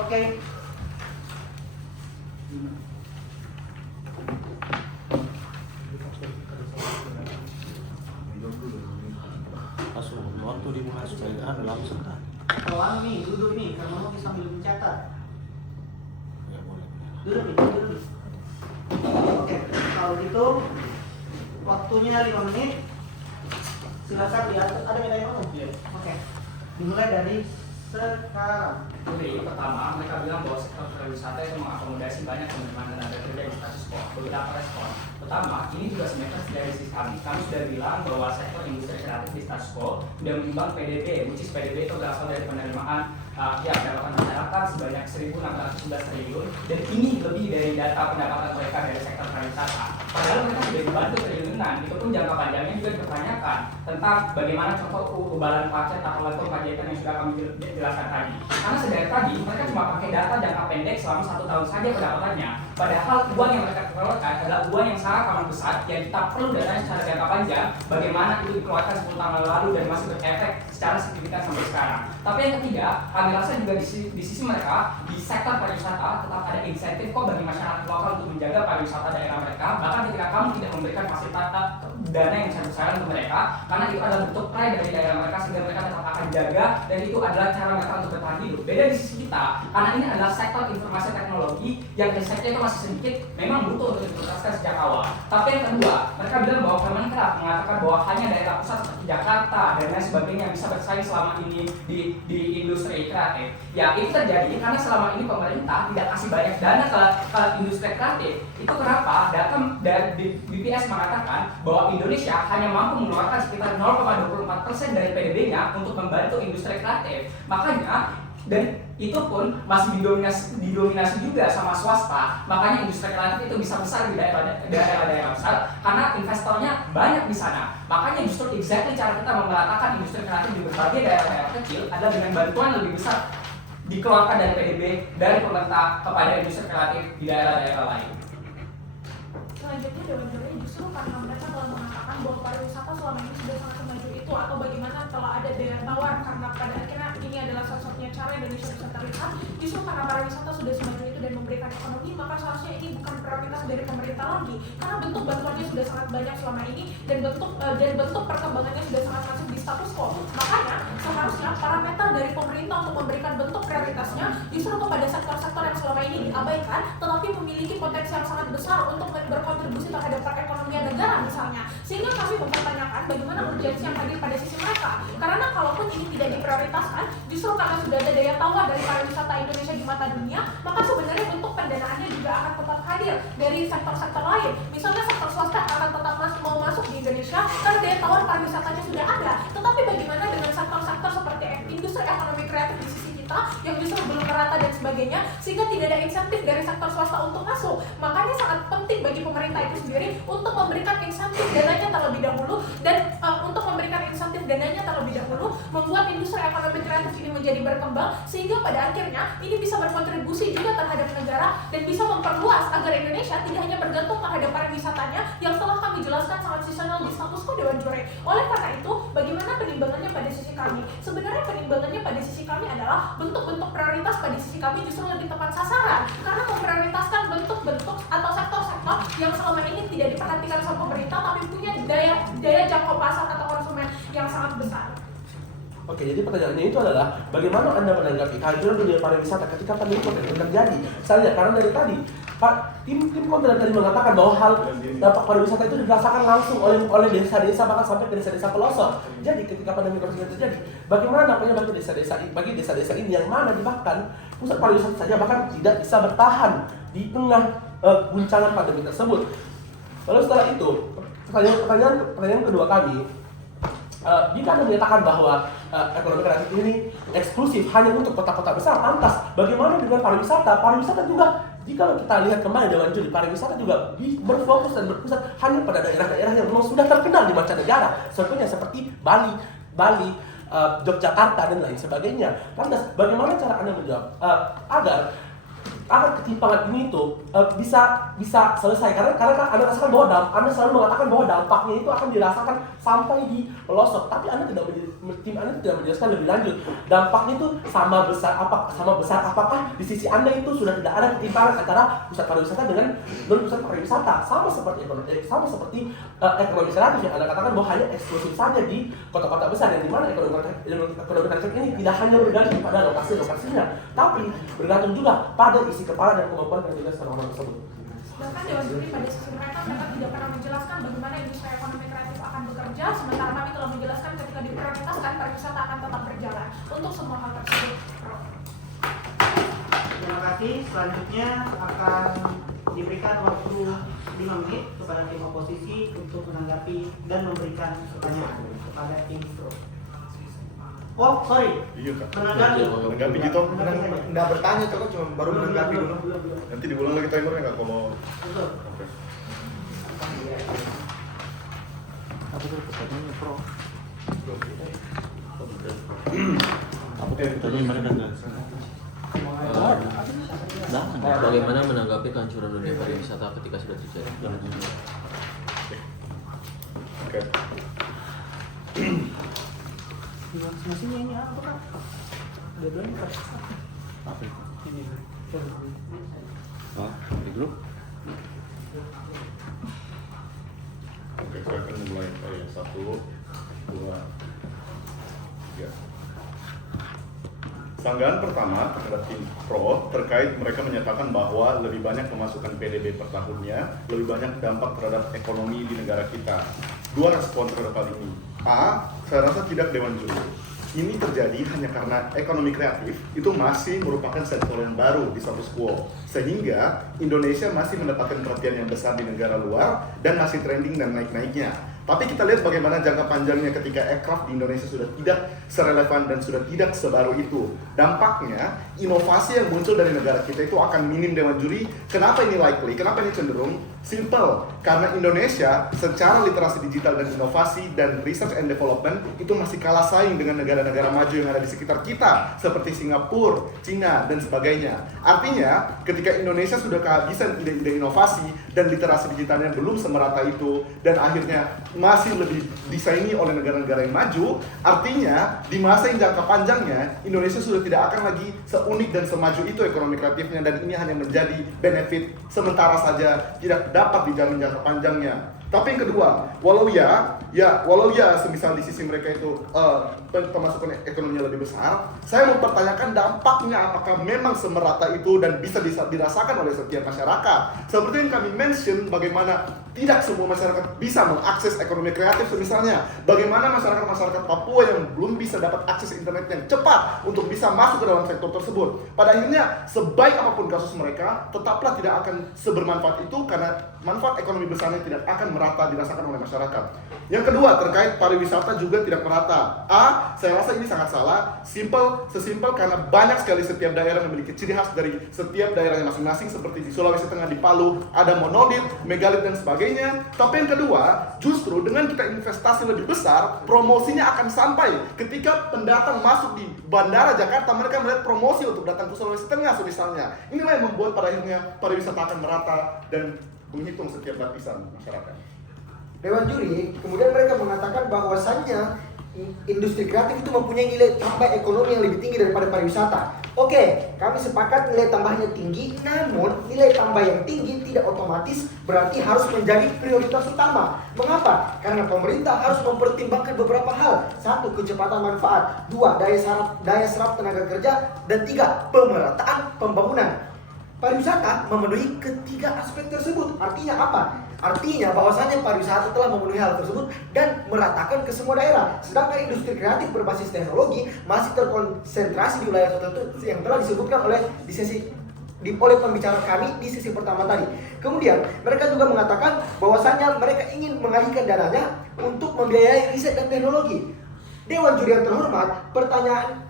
Oke. langsung waktu dimulai supaya kan langsung kan. Kalau nih, duduk nih, kalau mau sambil mencatat. Ya boleh. Duduk nih. Oke, kalau gitu waktunya 5 menit. Silakan lihat, ada medali kamu? Iya. Oke. Dimulai dari sekarang. Jadi pertama, mereka bilang bahwa sektor pariwisata itu mengakomodasi banyak penerimaan tenaga kerja di status quo. Beberapa respon. Pertama, ini juga sebenarnya dari sisi kami. Kami sudah bilang bahwa sektor industri kreatif di status quo sudah menyumbang PDB, which is PDB itu berasal dari penerimaan pendapatan masyarakat sebanyak 1.611 triliun, dan ini lebih dari data pendapatan mereka dari sektor pariwisata. Padahal mereka sudah dibantu triliunan, itu pun jangka panjangnya juga dipertanyakan tentang bagaimana contoh ubalan pajak atau level pajakan yang sudah kami jelaskan tadi. Karena dari tadi mereka cuma pakai data jangka pendek selama 1 tahun saja pendapatannya. Padahal uang yang mereka keluarkan adalah uang yang sangat amat besar yang kita perlu datanya secara jangka panjang. Bagaimana itu dikeluarkan 10 tahun lalu dan masih berefek secara signifikan sampai sekarang. Tapi yang ketiga, kami rasa juga di sisi mereka di sektor pariwisata tetap ada insentif kok bagi masyarakat lokal untuk menjaga pariwisata daerah mereka. Bahkan ketika kami tidak memberikan fasilitas dana yang besar-besaran untuk mereka, karena itu adalah bentuk pride dari daerah mereka sehingga mereka tetap akan jaga, dan itu adalah cara mereka untuk bertahan hidup. Beda di sisi kita, karena ini adalah sektor informasi teknologi yang risetnya itu masih sedikit, memang butuh untuk dituntaskan sejak awal. Tapi yang kedua, mereka bilang bahwa Kemenkraf mengatakan bahwa hanya daerah pusat seperti Jakarta dan lain sebagainya bisa bersaing selama ini di industri kreatif. Ya itu terjadi karena selama ini pemerintah tidak kasih banyak dana ke industri kreatif. Itu kenapa data dari BPS mengatakan bahwa Indonesia hanya mampu mengeluarkan sekitar 0,24% dari PDB-nya untuk membantu industri kreatif. Makanya dan itu pun masih didominasi juga sama swasta. Makanya industri kreatif itu bisa besar di daerah-daerah besar karena investornya banyak di sana. Makanya justru exactly cara kita memeratakan industri kreatif di berbagai daerah-daerah kecil adalah dengan bantuan lebih besar dikeluarkan dari PDB dari pemerintah kepada industri kreatif di daerah-daerah lain. Selanjutnya Dewan Juri justru karena mereka telah mengatakan bahwa pariwisata selama ini sudah sangat semaju itu, atau bagaimana telah ada daya tawar karena pada akhirnya ini adalah satu-satunya cara Indonesia bisa terlihat. Justru karena pariwisata sudah semaju itu dan memberikan ekonomi, maka seharusnya ini bukan prioritas dari pemerintah lagi, karena bentuk bantuannya sudah sangat banyak selama ini dan bentuk perkembangannya sudah sangat masif di status quo. Makanya seharusnya parameter dari pemerintah untuk memberikan bentuk prioritasnya justru kepada sektor-sektor yang selama ini diabaikan tetapi memiliki potensi yang sangat besar untuk berkontribusi terhadap perekonomian negara misalnya. Sehingga kami mempertanyakan bagaimana urgensi yang hadir pada sisi mereka. Karena kalaupun ini tidak diprioritaskan, justru karena sudah ada daya tawar dari pariwisata Indonesia di mata dunia, maka sebenarnya bentuk pendanaannya juga akan tetap hadir dari sektor-sektor lain. Misalnya sektor swasta akan tetap mau masuk di Indonesia karena daya tawar pariwisatanya sudah ada. Tetapi bagaimana dengan sektor-sektor seperti industri ekonomi kreatif di sisi kita yang justru belum merata dan sebagainya, sehingga tidak ada insentif dari sektor swasta untuk masuk. Makanya sangat penting bagi pemerintah itu sendiri untuk memberikan insentif dananya terlebih dahulu dan membuat industri ekonomi kreatif ini menjadi berkembang, sehingga pada akhirnya ini bisa berkontribusi juga terhadap negara dan bisa memperluas agar Indonesia tidak hanya bergantung terhadap pariwisatanya yang telah kami jelaskan sangat seasonal di status quo Dewan Juri. Oleh karena itu, bagaimana penimbangannya pada sisi kami? Sebenarnya penimbangannya pada sisi kami adalah bentuk-bentuk prioritas pada sisi kami justru lebih tepat sasaran, karena memprioritaskan bentuk-bentuk atau sektor-sektor yang selama ini tidak diperhatikan sama pemerintah tapi punya daya jangkau pasar atau konsumen yang sangat besar. Oke, jadi pertanyaannya itu adalah bagaimana Anda menanggapi kehadiran dunia pariwisata ketika pandemi COVID terjadi? Misalnya, karena dari tadi tim konten tadi mengatakan bahwa hal dampak pariwisata itu dirasakan langsung oleh desa-desa, bahkan sampai ke desa-desa pelosok. Jadi ketika pandemi COVID terjadi, bagaimana nampaknya bagi desa-desa ini yang mana bahkan pusat pariwisata saja bahkan tidak bisa bertahan di tengah guncangan pandemi tersebut. Lalu setelah itu, pertanyaan kedua kami, jika Anda menyatakan bahwa ekonomi kreatif ini eksklusif hanya untuk kota-kota besar, lantas bagaimana dengan pariwisata? Pariwisata juga, jika kita lihat kembali Dewan Juri, pariwisata juga berfokus dan berpusat hanya pada daerah-daerah yang memang sudah terkenal di mancanegara, contohnya seperti Bali, Yogyakarta dan lain sebagainya. Lantas bagaimana cara Anda menjawab agar agar ketimpangan ini tuh bisa selesai karena Anda rasakan bahwa Anda selalu mengatakan bahwa dampaknya itu akan dirasakan sampai di pelosok, tapi tim Anda tidak menjelaskan lebih lanjut dampaknya itu sama besar apakah di sisi Anda itu sudah tidak ada ketimpangan antara pusat pariwisata dengan non pusat pariwisata, sama seperti ekonomi kreatif yang Anda katakan bahwa hanya eksklusif saja di kota-kota besar, yang dimana ekonomi kreatif ini tidak hanya bergantung pada lokasinya, tapi bergantung juga pada isi kepala dan kemampuan kreativitas orang-orang tersebut. Bahkan Dewan Juri pada sisi mereka tidak pernah menjelaskan bagaimana industri ekonomi kreatif akan bekerja, sementara kami telah menjelaskan ketika diprioritaskan pariwisata akan tetap berjalan untuk semua hal tersebut. Terima kasih. Selanjutnya akan diberikan waktu 5 menit kepada tim oposisi untuk menanggapi dan memberikan pertanyaan kepada tim pro. Oh, sorry. Iya Kak. Menanggapi gitu. Nggak bertanya tuh, cuma baru menanggapi dulu. Nanti diulang lagi timernya nggak kalau mau. Betul. Oke. Apa tuh pertanyaannya, Pro? Apa tuh pertanyaan mereka enggak? Bagaimana menanggapi kehancuran dunia pariwisata ketika sudah terjadi? Oke. Mesinnya ini apa kan? Ada dua nih, Pak. Apa itu? Ini. Ah, di grup? Oke, saya akan mulai. 1, 2, 3. Sanggahan pertama terhadap tim pro terkait mereka menyatakan bahwa lebih banyak pemasukan PDB per tahunnya, lebih banyak dampak terhadap ekonomi di negara kita. 2 respon terhadap hal ini. A, saya rasa tidak Dewan Juri. Ini terjadi hanya karena ekonomi kreatif itu masih merupakan sektor yang baru di status quo. Sehingga Indonesia masih mendapatkan perhatian yang besar di negara luar dan masih trending dan naik-naiknya. Tapi kita lihat bagaimana jangka panjangnya ketika aircraft di Indonesia sudah tidak serelevan dan sudah tidak sebaru itu. Dampaknya, inovasi yang muncul dari negara kita itu akan minim Dewan Juri. Kenapa ini likely? Kenapa ini cenderung? Simple, karena Indonesia secara literasi digital dan inovasi dan research and development itu masih kalah saing dengan negara-negara maju yang ada di sekitar kita seperti Singapura, Cina, dan sebagainya. Artinya, ketika Indonesia sudah kehabisan ide-ide inovasi dan literasi digitalnya belum semerata itu dan akhirnya masih lebih disaingi oleh negara-negara yang maju, artinya di masa yang jangka panjangnya Indonesia sudah tidak akan lagi seunik dan semaju itu ekonomi kreatifnya, dan ini hanya menjadi benefit sementara saja, tidak dapat dijamin jangka panjangnya. Tapi yang kedua, walau ya semisal di sisi mereka itu pemasukan ekonominya lebih besar, saya mempertanyakan dampaknya apakah memang semerata itu dan bisa dirasakan oleh setiap masyarakat. Seperti yang kami mention, bagaimana tidak semua masyarakat bisa mengakses ekonomi kreatif misalnya. Bagaimana masyarakat Papua yang belum bisa dapat akses internet yang cepat untuk bisa masuk ke dalam sektor tersebut. Pada akhirnya, sebaik apapun kasus mereka, tetaplah tidak akan sebermanfaat itu karena manfaat ekonomi besarnya tidak akan merata dirasakan oleh masyarakat. Yang kedua, terkait pariwisata juga tidak merata. A, saya rasa ini sangat salah. Sesimpel karena banyak sekali setiap daerah memiliki ciri khas dari setiap daerahnya masing-masing, seperti di Sulawesi Tengah, di Palu, ada monolit, megalit, dan sebagainya. Tapi yang kedua, justru dengan kita investasi lebih besar, promosinya akan sampai. Ketika pendatang masuk di Bandara Jakarta, mereka melihat promosi untuk datang ke Sulawesi Tengah misalnya. Inilah yang membuat pada akhirnya pariwisata akan merata dan menghitung setiap lapisan masyarakat. Dewan Juri, kemudian mereka mengatakan bahwasannya industri kreatif itu mempunyai nilai tambah ekonomi yang lebih tinggi daripada pariwisata. Oke, kami sepakat nilai tambahnya tinggi, namun nilai tambah yang tinggi tidak otomatis berarti harus menjadi prioritas utama. Mengapa? Karena pemerintah harus mempertimbangkan beberapa hal. 1. Kecepatan manfaat. 2. Daya serap tenaga kerja. Dan 3. Pemerataan pembangunan. Pariwisata memenuhi ketiga aspek tersebut. Artinya apa? Artinya bahwasannya pariwisata telah memenuhi hal tersebut dan meratakan ke semua daerah. Sedangkan industri kreatif berbasis teknologi masih terkonsentrasi di wilayah tertentu yang telah disebutkan oleh oleh pembicara kami di sesi pertama tadi. Kemudian mereka juga mengatakan bahwasannya mereka ingin mengalihkan dananya untuk membiayai riset dan teknologi. Dewan Juri yang terhormat, pertanyaan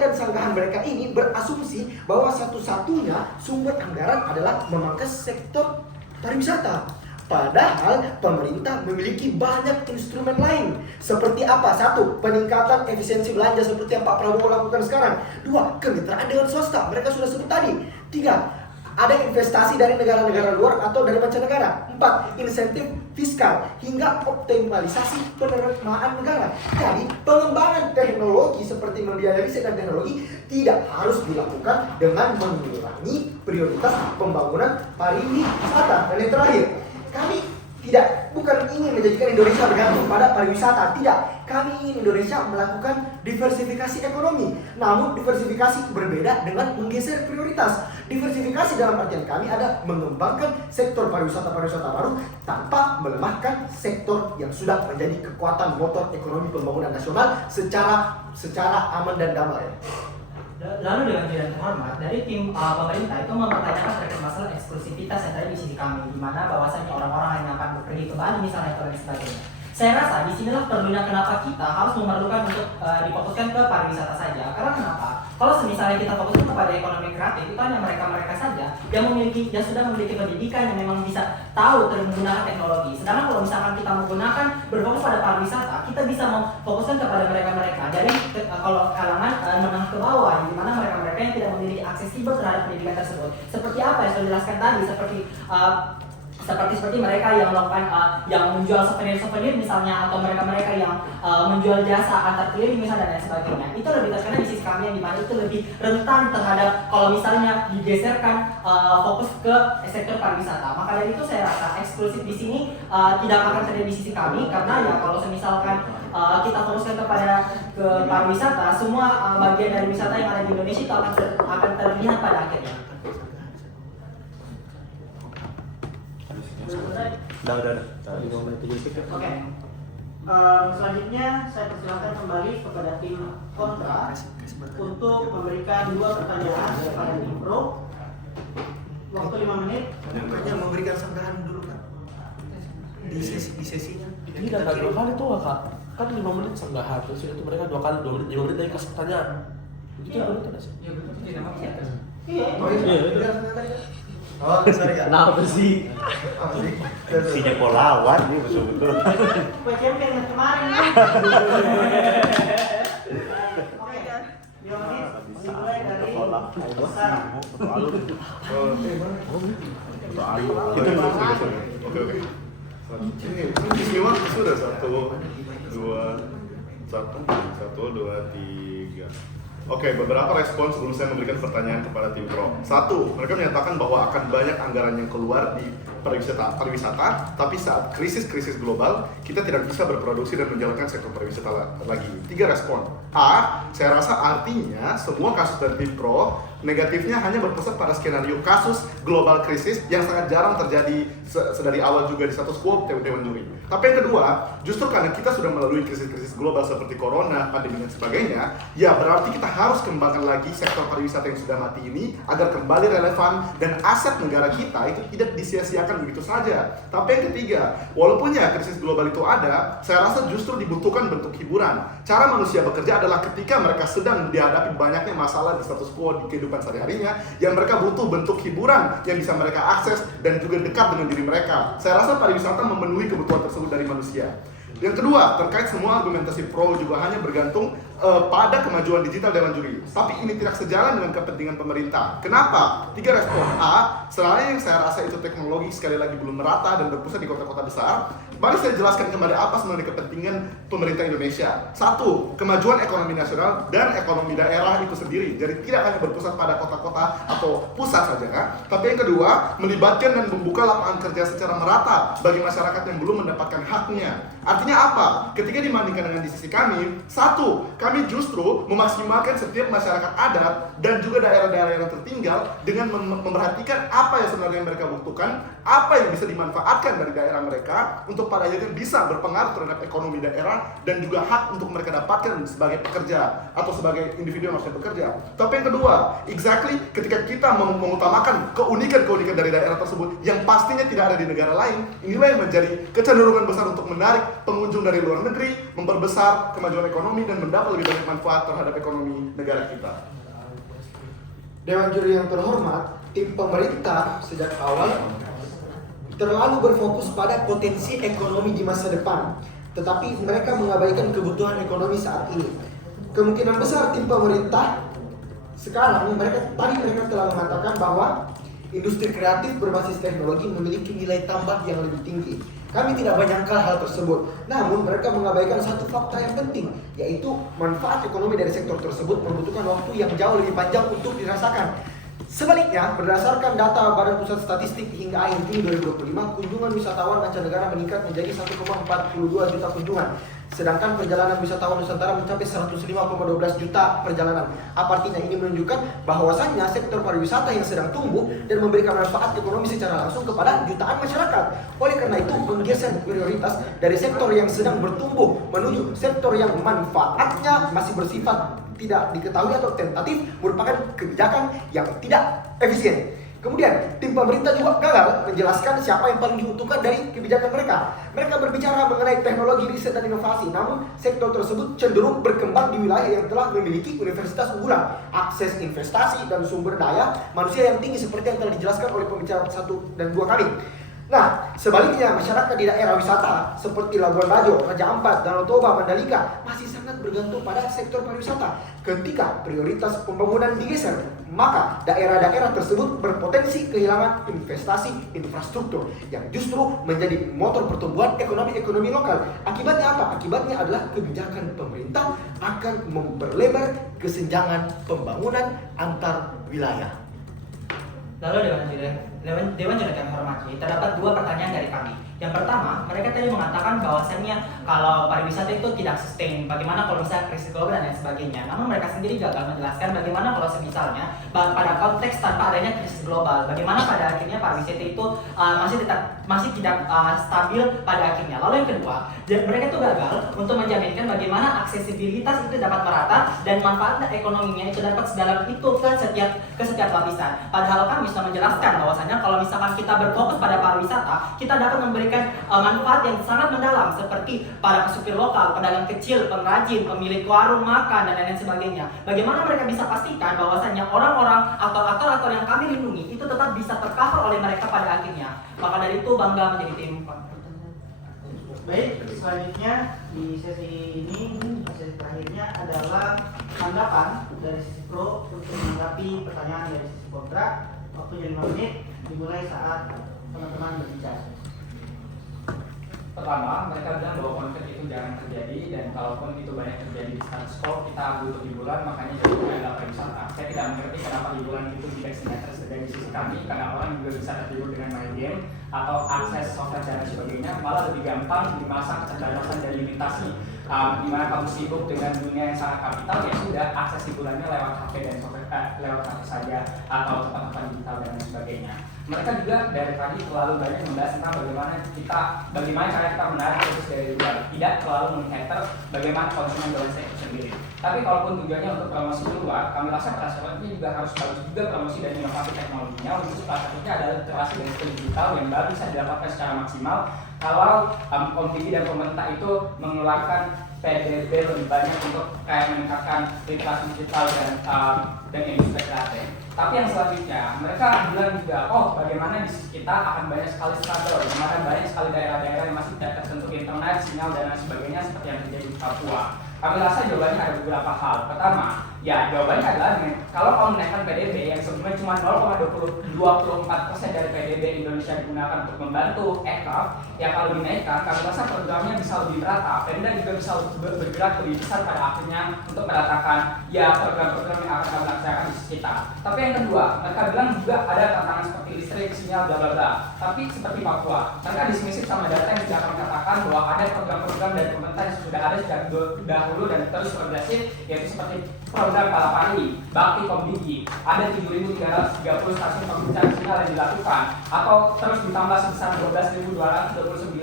dan sanggahan mereka ini berasumsi bahwa satu-satunya sumber anggaran adalah memangkas sektor pariwisata. Padahal pemerintah memiliki banyak instrumen lain. Seperti apa? 1. Peningkatan efisiensi belanja seperti yang Pak Prabowo lakukan sekarang. 2. Kemitraan dengan swasta. Mereka sudah sebut tadi. 3. Ada investasi dari negara-negara luar atau dari mancanegara. 4. Insentif fiskal hingga optimalisasi penerimaan negara. Jadi pengembangan teknologi seperti membiayai riset dan teknologi tidak harus dilakukan dengan mengurangi prioritas pembangunan pariwisata. Dan yang terakhir, kami bukan ingin menjadikan Indonesia bergantung pada pariwisata, tidak. Kami ingin Indonesia melakukan diversifikasi ekonomi. Namun diversifikasi berbeda dengan menggeser prioritas. Diversifikasi dalam artian kami ada mengembangkan sektor pariwisata baru tanpa melemahkan sektor yang sudah menjadi kekuatan motor ekonomi pembangunan nasional secara aman dan damai. Lalu dengan yang terhormat, dari tim pemerintah itu mempertanyakan terkait masalah eksklusivitas yang tadi di sisi kami, di mana bahwasanya orang-orang yang akan pergi ke Bali misalnya dan sebagainya. Saya rasa disinilah perlunya kenapa kita harus memerlukan untuk difokuskan ke pariwisata saja. Karena kenapa? Kalau misalnya kita fokus kepada ekonomi kreatif, itu hanya mereka saja yang sudah memiliki pendidikan yang memang bisa tahu menggunakan teknologi. Sedangkan kalau misalkan kita menggunakan berfokus pada pariwisata, kita bisa memfokuskan kepada mereka dari kalau kalangan menengah ke bawah, di mana mereka yang tidak memiliki aksesibel terhadap pendidikan tersebut. Seperti apa yang sudah dijelaskan tadi, seperti mereka yang melakukan yang menjual souvenir misalnya, atau mereka yang menjual jasa antar keliling misalnya dan lain sebagainya. Itu lebih terkena di sisi kami yang dimana itu lebih rentan terhadap kalau misalnya digeserkan fokus ke sektor pariwisata. Maka dari itu saya rasa eksklusif di sini tidak akan terjadi di sisi kami, karena ya kalau misalkan kita fokuskan ke pariwisata, semua bagian dari wisata yang ada di Indonesia itu akan terlihat pada akhirnya. Udah. Oke. Selanjutnya saya persilakan kembali kepada tim kontra untuk memberikan 2 pertanyaan kepada tim pro. Waktu 5 menit. Makanya memberikan sanggahan dulu kan di sesinya. Ini dapat 2 kali tuh Kak. Kan 5 menit sanggahan, terus itu mereka 2 kali 2 menit, 5 menit dari kasih pertanyaan. Begitu ya betul tidak sih? Ya betul tidak maksudnya. Iya. Oh, sorry Kak. Kenapa sih? Sinya kok lawan nih betul-betul. Champion yang kemarin. Oke. Dimulai dari Sarah. Oke. Ini semua sudah 1, 2, 3. Oke, beberapa respon sebelum saya memberikan pertanyaan kepada tim pro. 1, mereka menyatakan bahwa akan banyak anggaran yang keluar di pariwisata, tapi saat krisis global, kita tidak bisa berproduksi dan menjalankan sektor pariwisata lagi. 3 respon. A, saya rasa artinya semua kasus dari tim pro negatifnya hanya berpusat pada skenario kasus global krisis yang sangat jarang terjadi sedari awal juga di status quo Dewan Juri. Tapi yang kedua, justru karena kita sudah melalui krisis-krisis global seperti corona, pandemi dan sebagainya, ya berarti kita harus kembangkan lagi sektor pariwisata yang sudah mati ini agar kembali relevan dan aset negara kita itu tidak disia-siakan begitu saja. Tapi yang ketiga, walaupun ya krisis global itu ada, saya rasa justru dibutuhkan bentuk hiburan. Cara manusia bekerja adalah ketika mereka sedang dihadapi banyaknya masalah di status quo di kehidupan sehari-harinya, yang mereka butuh bentuk hiburan yang bisa mereka akses dan juga dekat dengan diri mereka. Saya rasa pariwisata memenuhi kebutuhan tersebut dari manusia. Yang kedua, terkait semua argumentasi pro juga hanya bergantung pada kemajuan digital Dewan Juri. Tapi ini tidak sejalan dengan kepentingan pemerintah. Kenapa? 3 respon. A, selain yang saya rasa itu teknologi sekali lagi belum merata dan berpusat di kota-kota besar, mari saya jelaskan kembali apa sebenarnya kepentingan pemerintah Indonesia. 1, kemajuan ekonomi nasional dan ekonomi daerah itu sendiri. Jadi tidak hanya berpusat pada kota-kota atau pusat saja, kan? Tapi yang kedua, melibatkan dan membuka lapangan kerja secara merata bagi masyarakat yang belum mendapatkan haknya. Artinya apa? Ketika dibandingkan dengan di sisi kami, 1, kami justru memaksimalkan setiap masyarakat adat dan juga daerah-daerah yang tertinggal dengan memperhatikan apa yang sebenarnya mereka butuhkan, apa yang bisa dimanfaatkan dari daerah mereka untuk pada akhirnya bisa berpengaruh terhadap ekonomi daerah dan juga hak untuk mereka dapatkan sebagai pekerja atau sebagai individu yang harusnya bekerja. Tapi yang kedua, exactly ketika kita mengutamakan keunikan-keunikan dari daerah tersebut yang pastinya tidak ada di negara lain, inilah yang menjadi kecenderungan besar untuk menarik pengunjung dari luar negeri, memperbesar kemajuan ekonomi dan mendapat lebih banyak manfaat terhadap ekonomi negara kita. Dewan Juri yang terhormat, tim pemerintah sejak awal terlalu berfokus pada potensi ekonomi di masa depan, tetapi mereka mengabaikan kebutuhan ekonomi saat ini. Kemungkinan besar tim pemerintah sekarang mereka telah mengatakan bahwa industri kreatif berbasis teknologi memiliki nilai tambah yang lebih tinggi. Kami tidak menyangkal hal tersebut, namun mereka mengabaikan satu fakta yang penting, yaitu manfaat ekonomi dari sektor tersebut membutuhkan waktu yang jauh lebih panjang untuk dirasakan. Sebaliknya, berdasarkan data Badan Pusat Statistik hingga akhir Juni 2025, kunjungan wisatawan mancanegara meningkat menjadi 1,42 juta kunjungan. Sedangkan perjalanan wisatawan Nusantara mencapai 105,12 juta perjalanan. Apa artinya? Ini menunjukkan bahwasannya sektor pariwisata yang sedang tumbuh dan memberikan manfaat ekonomi secara langsung kepada jutaan masyarakat. Oleh karena itu, menggeser prioritas dari sektor yang sedang bertumbuh menuju sektor yang manfaatnya masih bersifat tidak diketahui atau tentatif merupakan kebijakan yang tidak efisien. Kemudian, tim pemerintah juga gagal menjelaskan siapa yang paling diuntungkan dari kebijakan mereka. Mereka berbicara mengenai teknologi riset dan inovasi, namun sektor tersebut cenderung berkembang di wilayah yang telah memiliki universitas unggulan, akses investasi dan sumber daya manusia yang tinggi seperti yang telah dijelaskan oleh pembicara 1 dan 2 kami. Nah, sebaliknya masyarakat di daerah wisata seperti Labuan Bajo, Raja Ampat, Danau Toba, Mandalika masih sangat bergantung pada sektor pariwisata. Ketika prioritas pembangunan digeser, maka daerah-daerah tersebut berpotensi kehilangan investasi infrastruktur yang justru menjadi motor pertumbuhan ekonomi lokal. Akibatnya apa? Akibatnya adalah kebijakan pemerintah akan memperlebar kesenjangan pembangunan antar wilayah. Lalu Dewan Juri kami hormati, terdapat 2 pertanyaan dari kami. Yang pertama, mereka tadi mengatakan bahwasannya kalau pariwisata itu tidak sustain, bagaimana kalau misalnya krisis global dan lain sebagainya. Namun mereka sendiri gagal menjelaskan bagaimana kalau misalnya pada konteks tanpa adanya krisis global, bagaimana pada akhirnya pariwisata itu masih tidak stabil pada akhirnya. Lalu yang kedua, mereka itu gagal untuk menjaminkan bagaimana aksesibilitas itu dapat merata dan manfaat ekonominya itu dapat sedalam itu ke setiap lapisan. Padahal kami sudah menjelaskan bahwasannya kalau misalkan kita berfokus pada pariwisata, kita dapat memberikan manfaat yang sangat mendalam seperti para pesupir lokal, pedagang kecil, pengrajin, pemilik warung makan dan lain-lain sebagainya. Bagaimana mereka bisa pastikan bahwasannya orang-orang atau aktor-aktor yang kami lindungi itu tetap bisa tercover oleh mereka pada akhirnya. Maka dari itu bangga menjadi tim. Baik, selanjutnya di sesi ini, sesi terakhirnya adalah tanggapan dari sisi pro untuk menanggapi pertanyaan dari sisi kontra. Waktunya 5 menit, dimulai saat teman-teman berbicara. Pertama, mereka bilang bahwa konflik itu jarang terjadi dan kalaupun itu banyak terjadi di status quo, kita butuh hiburan, makanya jadinya adalah pariwisata. Saya tidak mengerti kenapa hiburan itu tidak simetris dari sisi kami, karena orang juga bisa terhibur dengan main game atau akses software dan sebagainya, malah lebih gampang dimasak kecerdasan dan limitasi. Dimana kamu sibuk dengan dunia yang sangat kapital, ya sudah akses hiburannya lewat HP dan software, lewat HP saja atau tempat-tempat digital dan lain sebagainya. Mereka juga dari tadi terlalu banyak membahas tentang bagaimana cara kita menarik fokus dari luar, tidak terlalu menghater bagaimana konsumen Indonesia itu sendiri. Tapi kalaupun tujuannya untuk promosi keluar, kami rasa prasaratnya juga harus bagus juga promosi dan inovasi teknologinya. Untuk salah satunya adalah literasi dan skill digital yang baru bisa didapatkan secara maksimal kalau Komdigi dan pemerintah itu mengeluarkan PDB lebih banyak untuk meningkatkan literasi digital dan industri kreatif. Tapi yang selanjutnya, mereka bilang juga, bagaimana di sisi kita akan banyak sekali struggle, di mana banyak sekali daerah-daerah yang masih tidak tersentuh internet, sinyal, dan lain sebagainya seperti yang terjadi di Papua. Kami rasa jawabannya ada beberapa hal. Pertama, jawabannya adalah kalau kamu menaikkan PDB yang sebenarnya cuma 0,24% dari PDB Indonesia digunakan untuk membantu aircraft, kalau dinaikkan, kami rasa programnya bisa lebih merata. Pemda juga bisa bergerak lebih besar pada akhirnya untuk meratakan program-program yang akan kami laksanakan di sisi kita. Tapi yang kedua, mereka bilang juga ada tantangan seperti listrik, sinyal, bla bla bla. Tapi seperti Papua, mereka dismisif sama data yang sudah kami katakan bahwa ada program-program dari pemerintah yang sudah ada sejak dahulu dan terus progresif, yaitu seperti program Palapari, Bakti Komdigi, ada 7.330 stasiun pembicaraan sinyal yang dilakukan, atau terus ditambah sebesar 12.229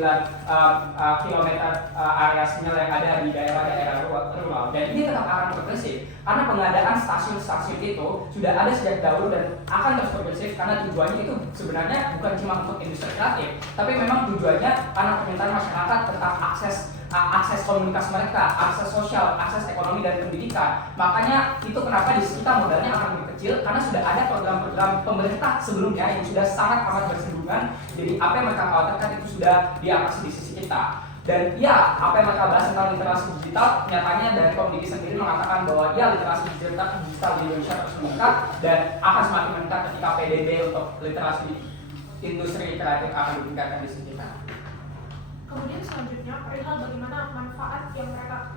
km area sinyal yang ada di daerah-daerah rural. Dan ini tetap akan progresif, karena pengadaan stasiun-stasiun itu sudah ada sejak dahulu dan akan terus progresif karena tujuannya itu sebenarnya bukan cuma untuk industri kreatif, tapi memang tujuannya karena permintaan masyarakat tentang akses komunitas mereka, akses sosial, akses ekonomi dan pendidikan. Makanya itu kenapa di kita modalnya akan lebih kecil karena sudah ada program-program pemerintah sebelumnya yang sudah sangat amat bersinggungan. Jadi apa yang mereka khawatirkan itu sudah diatasi di sisi kita. Dan ya, apa yang mereka bahas tentang literasi digital, nyatanya dari Komdigi sendiri mengatakan bahwa ya literasi digital di Indonesia terus meningkat dan akan semakin meningkat ketika PDB untuk literasi industri kreatif akan ditingkatkan di sini. Kemudian selanjutnya perihal bagaimana manfaat yang mereka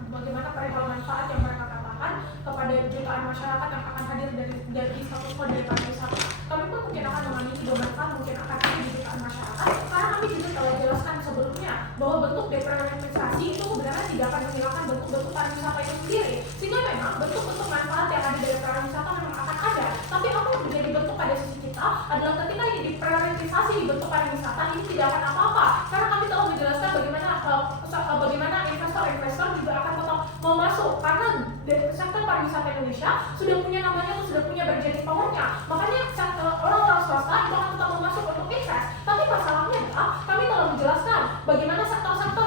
katakan kepada jutaan masyarakat yang akan hadir dari status quo dari pariwisata. Kami pun mungkin akan mengalami tiga manfaat mungkin akan hadir di jutaan masyarakat karena kami juga telah jelaskan sebelumnya bahwa bentuk deprivatisasi itu sebenarnya tidak akan menghilangkan bentuk-bentuk pariwisata itu sendiri, sehingga memang bentuk-bentuk manfaat yang ada dari pariwisata memang akan ada, tapi apa yang menjadi bentuk pada sisi kita adalah ketika ini deprivatisasi di bentuk pariwisata ini tidak akan apa-apa karena kami telah menjelaskan bagaimana investor-investor juga akan tetap mau masuk karena sektor pariwisata Indonesia sudah punya namanya, sudah punya bargaining power-nya, makanya orang-orang swasta itu akan tetap mau masuk untuk invest. Tapi masalahnya adalah kami telah menjelaskan bagaimana sektor-sektor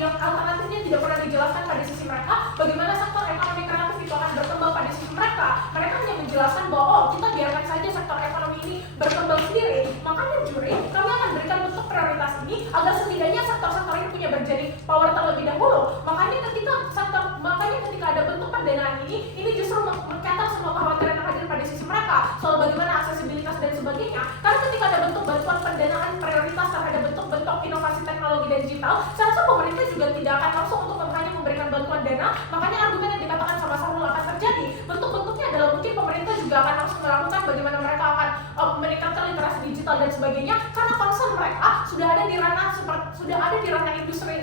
yang alternatifnya tidak pernah dijelaskan pada sisi mereka, bagaimana sektor ekonomi kreatif itu akan berkembang pada sisi mereka. Mereka hanya menjelaskan bahwa kita biarkan saja sektor ekonomi ini berkembang sendiri. Makanya juri, kami akan berikan bentuk prioritas ini agar setidaknya sektor-sektor ini punya bargaining power terlebih dahulu. Makanya ketika ada bentuk pendanaan ini justru mencatat semua kekhawatiran yang hadir pada sisi mereka soal bagaimana aksesibilitas dan sebagainya. Karena ketika ada bentuk bantuan pendanaan prioritas terhadap bentuk-bentuk inovasi teknologi dan digital, saya rasa pemerintah juga tidak akan langsung untuk hanya memberikan bantuan dana. Makanya argumen yang dikatakan sama Sahrul akan terjadi. Bentuk-bentuknya adalah mungkin pemerintah juga akan langsung melakukan bagaimana mereka akan meningkatkan literasi digital dan sebagainya. Karena concern mereka sudah ada di ranah industri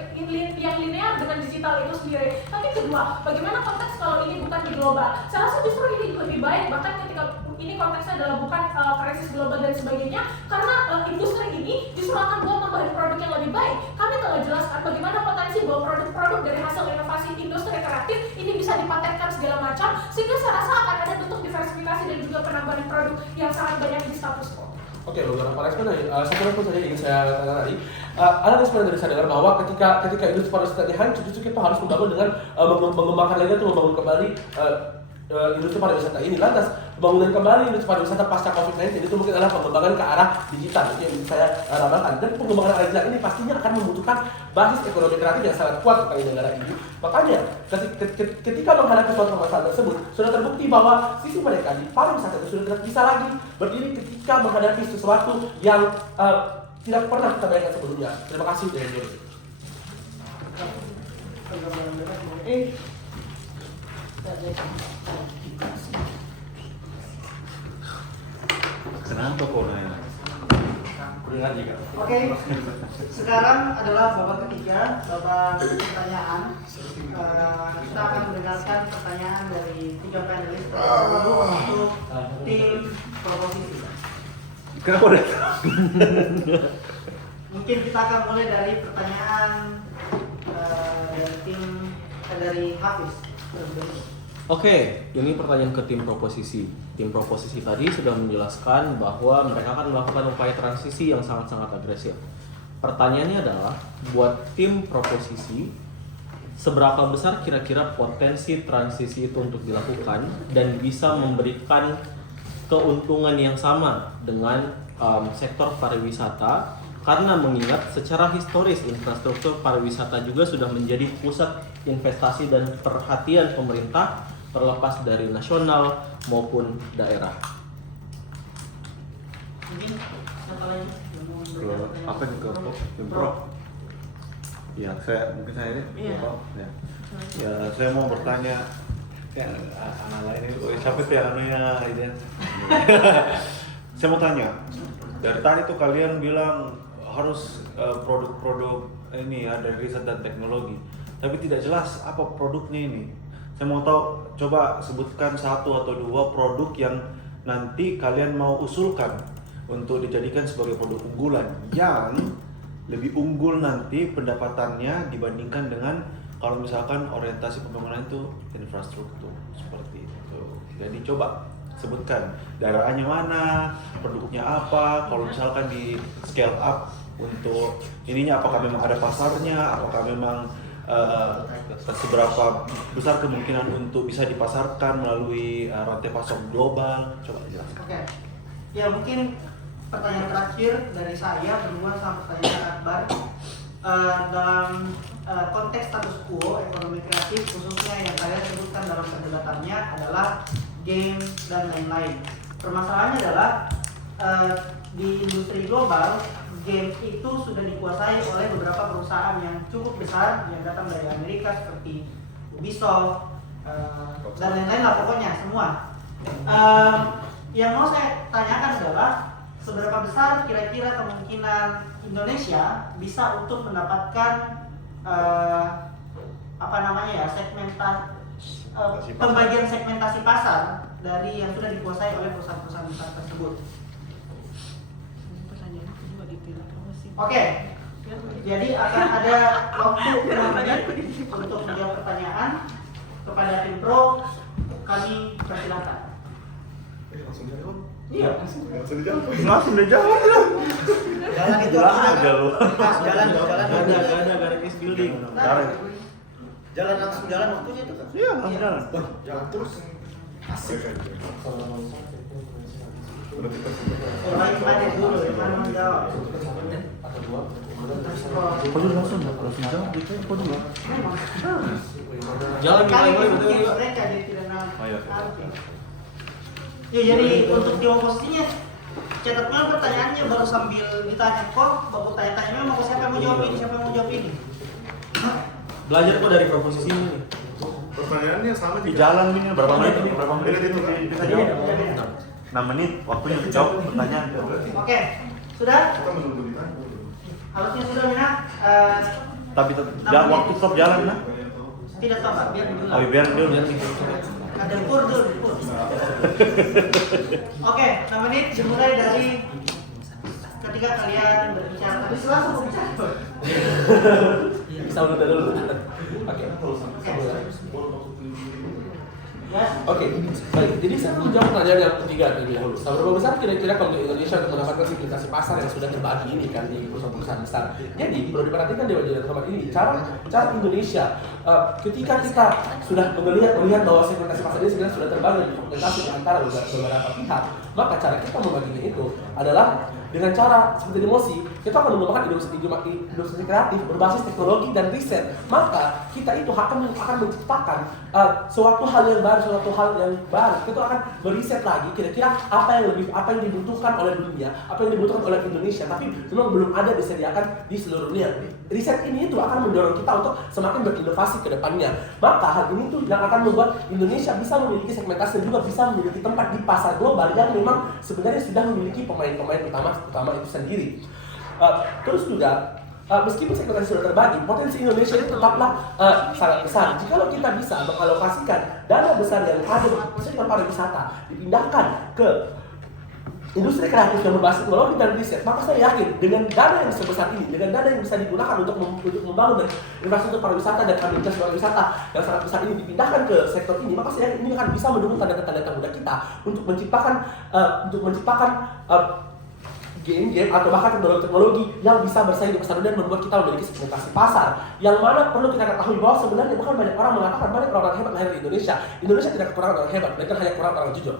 yang linear dengan digital itu sendiri. Tapi kedua, bagaimana konteks kalau ini bukan di global? Saya rasa justru ini lebih baik, bahkan ketika ini konteksnya adalah bukan krisis global dan sebagainya, karena industri ini justru akan buat tambahan produk yang lebih baik. Kami telah jelaskan bagaimana potensi bahwa produk-produk dari hasil inovasi industri kreatif ini bisa dipatenkan segala macam, sehingga saya rasa akan ada bentuk diversifikasi dan juga penambahan produk yang sangat banyak di status quo. Oke, beberapa respon dari satu respon saja ingin saya katakan tadi. Ada respon dari saya dengar bahwa ketika industri pariwisata dihancur, justru kita harus membangun dengan mengembangkan lagi atau membangun kembali industri pariwisata ini. Lantas pembangunan kembali industri pariwisata pasca COVID-19 itu mungkin adalah pengembangan ke arah digital, itu yang saya ramalkan. Dan pengembangan arah digital ini pastinya akan membutuhkan basis ekonomi kreatif yang sangat kuat bagi negara ini. Makanya ketika menghadapi suatu masalah tersebut, sudah terbukti bahwa sisi mereka di pariwisata itu sudah tidak bisa lagi berdiri ketika menghadapi sesuatu yang tidak pernah kita bayangkan sebelumnya. Terima kasih dari Juri. Kenapa kau nanya? Oke, sekarang adalah babak ketiga, babak pertanyaan. Kita akan mendengarkan pertanyaan dari 3 panelis dulu untuk tim proposisi. Kenapa udah? Mungkin kita akan mulai dari pertanyaan dari Hafiz. Oke, ini pertanyaan ke tim proposisi. Tim proposisi tadi sudah menjelaskan bahwa mereka akan melakukan upaya transisi yang sangat-sangat agresif. Pertanyaannya adalah, buat tim proposisi, seberapa besar kira-kira potensi transisi itu untuk dilakukan dan bisa memberikan keuntungan yang sama dengan sektor pariwisata, karena mengingat secara historis infrastruktur pariwisata juga sudah menjadi pusat investasi dan perhatian pemerintah terlepas dari nasional maupun daerah. Apa nih Pro? Ya, mungkin saya ini. Ya. Ya, saya mau bertanya. Kayak anak lain ini, siapa sih anunya ini? Saya mau tanya. Dari tadi tuh kalian bilang harus produk-produk ini ada riset dan teknologi, tapi tidak jelas apa produknya ini. Saya mau tahu, coba sebutkan 1 atau 2 produk yang nanti kalian mau usulkan untuk dijadikan sebagai produk unggulan yang lebih unggul nanti pendapatannya dibandingkan dengan kalau misalkan orientasi pembangunan itu infrastruktur seperti itu. Jadi coba sebutkan daerahnya mana, produknya apa, kalau misalkan di scale up untuk ininya apakah memang ada pasarnya, apakah memang seberapa besar kemungkinan untuk bisa dipasarkan melalui rantai pasok global. Coba jelaskan. Oke. Ya mungkin pertanyaan terakhir dari saya berhubungan sama pertanyaan Akbar. dalam konteks status quo ekonomi kreatif khususnya yang kalian sebutkan dalam pendebatannya adalah game dan lain-lain. Permasalahannya adalah di industri global game itu sudah dikuasai oleh beberapa perusahaan yang cukup besar yang datang dari Amerika seperti Ubisoft dan lain-lain lah pokoknya semua. Yang mau saya tanyakan adalah seberapa besar kira-kira kemungkinan Indonesia bisa untuk mendapatkan pembagian segmentasi pasar dari yang sudah dikuasai oleh perusahaan-perusahaan besar tersebut. Oke, jadi akan ada waktu 6 menit untuk menjawab pertanyaan kepada tim pro. Kami persilakan. Langsung jawab. Iya. Langsung dijawab. Langsung dijawab lah. Jalan itu Gila aja lu. jalan garis building. jalan langsung jalan waktunya itu kan. Iya, langsung jalan. Jalan terus. Asik aja. Berarti Yang mana dulu, yang mana menjawab? Kok dulu langsung jawab gitu ya, kok dulu. Jalan Kali gimana? mungkin mereka jadi tidak nalar. Oh, iya. Oke. Ya jadi untuk di posisinya catatnya pertanyaannya baru sambil ditanya kok, baru tanya-tanya memang siapa yang mau jawab ini, siapa yang mau jawab ini. Belajar kok dari proposisi ini. pertanyaannya sama Di juga. jalan ini berapa menit ini? Berapa menit Menit itu kan? bisa jawab? 6 menit waktunya untuk jawab pertanyaan. Oke, sudah? Kita menunggu ditanya. Harusnya sudah Mina. Tapi waktu tetap jalan nah. Tidak sama, biar dulu. Oh, biar dulu. Ada kur dulu. Oke, 6 menit dimulai dari ketika kalian berbicara. Tapi langsung berbicara. Bisa udah dulu. Oke. Oke, baik. Jadi saya mau jawab pertanyaan yang ketiga terlebih dahulu. Seberapa besar kira-kira kalau Indonesia untuk mendapatkan segmentasi pasar yang sudah terbagi ini kan di perusahaan-perusahaan besar. Jadi perlu diperhatikan di bagian tempat ini cara Indonesia ketika kita sudah melihat bahwa segmentasi pasar ini sebenarnya sudah terbagi di fragmentasi di antara beberapa pihak, maka cara kita membaginya itu adalah dengan cara seperti emosi, kita akan mengembangkan industri kreatif berbasis teknologi dan riset. Maka kita itu akan menciptakan suatu hal yang baru. Kita akan meriset lagi kira-kira apa yang dibutuhkan oleh dunia, apa yang dibutuhkan oleh Indonesia, tapi memang belum ada disediakan di seluruh dunia. Riset ini itu akan mendorong kita untuk semakin berinovasi ke depannya. Maka hal ini tuh yang akan membuat Indonesia bisa memiliki segmentasi dan juga bisa memiliki tempat di pasar global yang memang sebenarnya sudah memiliki pemain-pemain utama itu sendiri. Terus juga meskipun segmentasi sudah terbagi, potensi Indonesia itu tetaplah sangat besar. Jika kita bisa mengalokasikan dana besar yang ada di sektor pariwisata dipindahkan ke industri kreatif yang berbasis teknologi dan riset, maka saya yakin dengan dana yang sebesar ini, dengan dana yang bisa digunakan untuk membangun infrastruktur pariwisata dan aktivitas pariwisata yang sangat besar ini dipindahkan ke sektor ini, maka saya yakin ini akan bisa mendukung tenaga muda kita untuk menciptakan game atau bahkan teknologi yang bisa bersaing di pasar dunia dan membuat kita memiliki segmentasi pasar. Yang mana perlu kita ketahui bahwa sebenarnya bahkan banyak orang mengatakan banyak orang hebat lahir di Indonesia. Indonesia tidak kekurangan orang hebat, mereka hanya kurang orang jujur.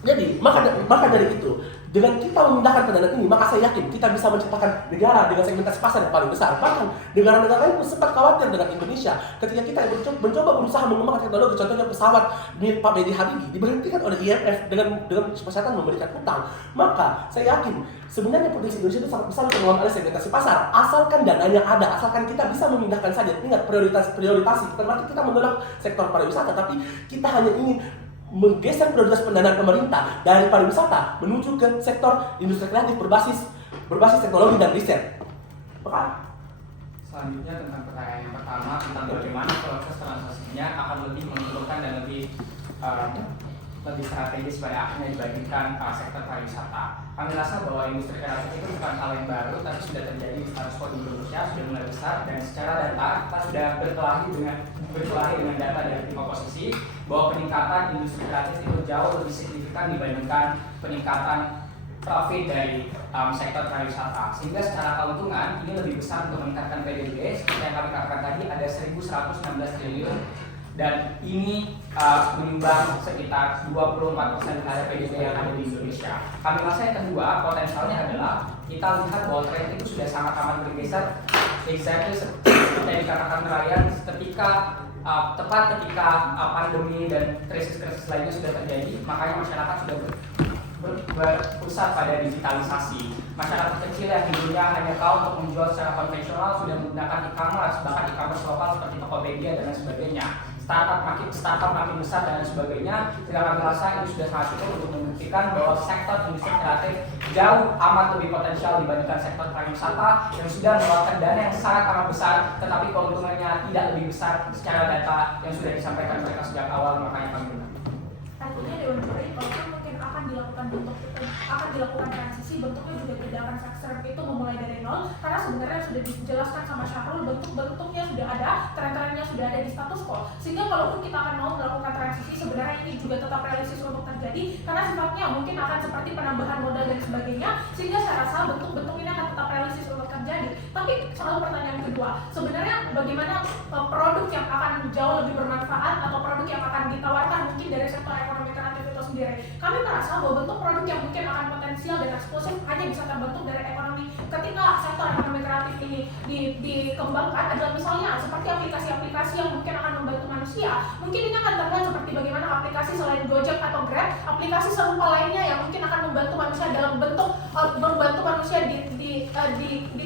Jadi maka dari itu, dengan kita memindahkan pendanaan ini, maka saya yakin kita bisa menciptakan negara dengan segmentasi pasar yang paling besar. Bahkan negara-negara lain pun sempat khawatir dengan Indonesia ketika kita mencoba berusaha mengembangkan teknologi, contohnya pesawat milik Pak B.J. Habibie diberhentikan oleh IMF dengan persyaratan memberikan utang. Maka saya yakin sebenarnya potensi Indonesia itu sangat besar untuk mengambil segmentasi pasar, asalkan dananya ada, asalkan kita bisa memindahkan saja. Ingat prioritas bukan berarti kita menolak sektor pariwisata, tapi kita hanya ingin menggeser prioritas pendanaan pemerintah dari pariwisata menuju ke sektor industri kreatif berbasis teknologi dan riset. Selanjutnya tentang pertanyaan yang pertama tentang bagaimana proses transaksinya akan lebih menguntungkan dan lebih strategis pada akhirnya dibagikan sektor pariwisata. Kami rasa bahwa industri kreatif itu bukan hal yang baru, tapi sudah terjadi di status quo di Indonesia, sudah mulai besar, dan secara data kita sudah berkelahi dengan data dari tim oposisi bahwa peningkatan industri kreatif itu jauh lebih signifikan dibandingkan peningkatan profit dari sektor pariwisata. Sehingga secara keuntungan ini lebih besar untuk meningkatkan PDB. Seperti yang kami katakan tadi ada 1.116 triliun. Dan ini menyumbang sekitar 24% dari PDB yang ada di Indonesia. Kami rasa yang kedua potensialnya adalah kita lihat bahwa tren itu sudah sangat amat bergeser, exactly seperti yang dikatakan Ryan, tepat ketika pandemi dan krisis-krisis lainnya sudah terjadi, makanya masyarakat sudah berpusat pada digitalisasi. Masyarakat kecil yang dulunya hanya tahu untuk menjual secara konvensional sudah menggunakan e-commerce, bahkan e-commerce lokal seperti Tokopedia dan lain sebagainya. Startup makin besar dan lain sebagainya. Tidak kami rasa ini sudah sangat cukup untuk membuktikan bahwa sektor industri kreatif jauh amat lebih potensial dibandingkan sektor pariwisata yang sudah mengeluarkan dana yang sangat amat besar, tetapi keuntungannya tidak lebih besar secara data yang sudah disampaikan mereka sejak awal, makanya kami menang. Artinya Dewan Juri walaupun mungkin akan dilakukan transisi, bentuknya juga tidak akan ekstrem itu memulai dari nol, karena sebenarnya sudah dijelaskan sama Syahrul, bentuk-bentuknya sudah ada, tren-trennya sudah ada di status quo, sehingga walaupun kita akan mau melakukan transisi, sebenarnya ini juga tetap realistis untuk terjadi, karena sifatnya mungkin akan seperti penambahan modal dan sebagainya, sehingga saya rasa bentuk-bentuk ini akan tetap realistis untuk terjadi. Tapi soal pertanyaan kedua, sebenarnya bagaimana produk yang akan jauh lebih bermanfaat atau produk yang akan ditawarkan mungkin dari sektor ekonomi kreatif itu sendiri? Kami merasa bahwa bentuk produk yang mungkin akan potensial dan eksklusif hanya bisa terbentuk dari ekonomi ketika sektor ekonomi kreatif ini dikembangkan adalah misalnya seperti aplikasi-aplikasi yang mungkin akan membantu manusia. Mungkin ini akan terlihat seperti bagaimana aplikasi selain Gojek atau Grab, aplikasi serupa lainnya yang mungkin akan membantu manusia dalam bentuk membantu manusia di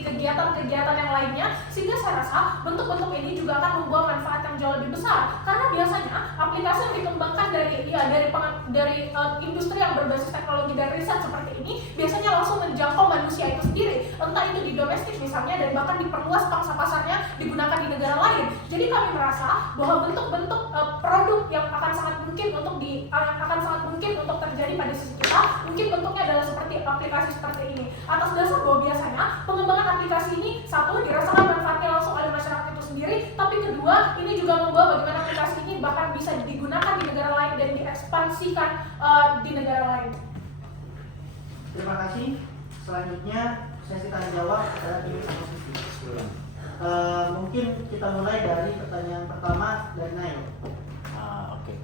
kegiatan-kegiatan yang lainnya, sehingga saya rasa bentuk-bentuk ini juga akan membawa manfaat yang jauh lebih besar, karena biasanya aplikasi yang dikembangkan dari industri yang berbasis teknologi dan riset seperti ini biasanya langsung menjangkau manusia itu sendiri, entah itu di domestik misalnya, dan bahkan diperluas pangsa pasarnya digunakan di negara lain. Jadi kami merasa bahwa bentuk-bentuk produk yang akan sangat mungkin untuk terjadi pada sisi kita, mungkin bentuknya adalah seperti aplikasi seperti ini, atas dasar bahwa biasanya pengembangan aplikasi ini satu dirasakan manfaatnya langsung oleh masyarakat itu sendiri, tapi kedua ini juga membawa bagaimana aplikasi ini bahkan bisa digunakan di negara lain dan diekspansikan di negara lain. Terima kasih. Selanjutnya sesi tanya jawab kepada tim oposisi. Mungkin kita mulai dari pertanyaan pertama dari Nail. Oke.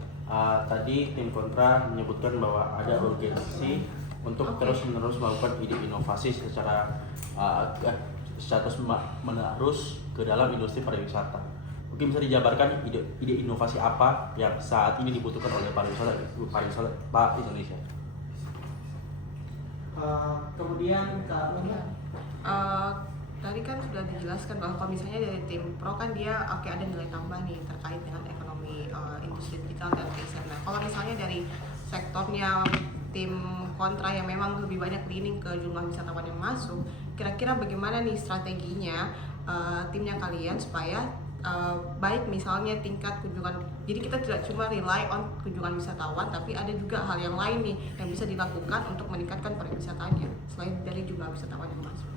Tadi tim kontra menyebutkan bahwa ada urgensi untuk terus-menerus melakukan ide inovasi secara menerus ke dalam industri pariwisata. Mungkin bisa dijabarkan ide inovasi apa yang saat ini dibutuhkan oleh pariwisata Indonesia. Kemudian Kak Munia. Tadi kan sudah dijelaskan bahwa kalau misalnya dari tim pro kan dia ada nilai tambah nih terkait dengan ekonomi industri digital dan riset. Nah, kalau misalnya dari sektornya tim kontra yang memang lebih banyak leaning ke jumlah wisatawan yang masuk, kira-kira bagaimana nih strateginya timnya kalian supaya baik misalnya tingkat kunjungan, jadi kita tidak cuma rely on kunjungan wisatawan, tapi ada juga hal yang lain nih yang bisa dilakukan untuk meningkatkan pariwisatanya selain dari jumlah wisatawan yang masuk.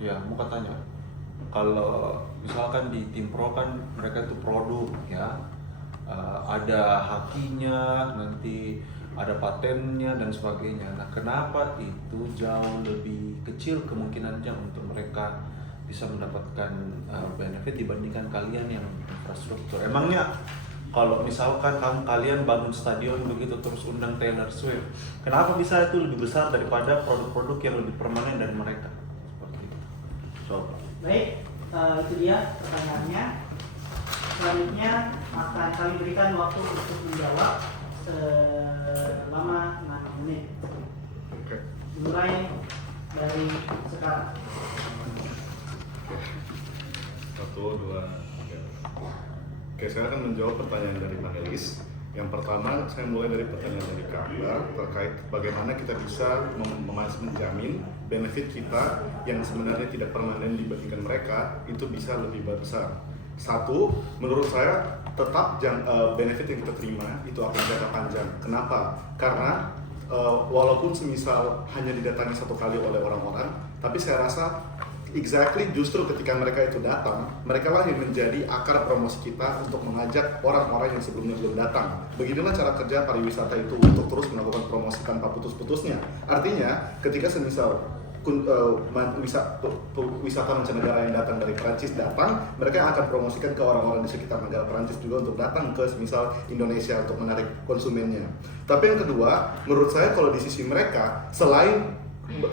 Ya, mau katanya kalau misalkan di tim pro kan mereka itu produk ya, ada hakinya, nanti ada patennya dan sebagainya. Nah, kenapa itu jauh lebih kecil kemungkinannya untuk mereka bisa mendapatkan benefit dibandingkan kalian yang infrastruktur? Emangnya kalau misalkan kalian bangun stadion begitu terus undang Taylor Swift, kenapa bisa itu lebih besar daripada produk-produk yang lebih permanen dari mereka? Seperti itu. Coba. Baik, itu dia pertanyaannya. Selanjutnya akan kami berikan waktu untuk menjawab selama 6 menit. Mulai dari sekarang. 1, 2, 3. Oke, saya akan menjawab pertanyaan dari panelis. Yang pertama, saya mulai dari pertanyaan dari Kak Akbar terkait bagaimana kita bisa menjamin benefit kita yang sebenarnya tidak permanen dibandingkan mereka itu bisa lebih besar. Satu, menurut saya tetap benefit yang kita terima itu akan jangka panjang. Kenapa? Karena walaupun semisal hanya didatangi 1 kali oleh orang-orang, tapi saya rasa exactly justru ketika mereka itu datang, mereka lah yang menjadi akar promosi kita untuk mengajak orang-orang yang sebelumnya belum datang. Beginilah cara kerja pariwisata itu untuk terus melakukan promosi tanpa putus-putusnya. Artinya, ketika semisal wisata mancanegara yang datang dari Prancis datang, mereka akan promosikan ke orang-orang di sekitar negara Prancis juga untuk datang ke misal Indonesia untuk menarik konsumennya. Tapi yang kedua, menurut saya kalau di sisi mereka, selain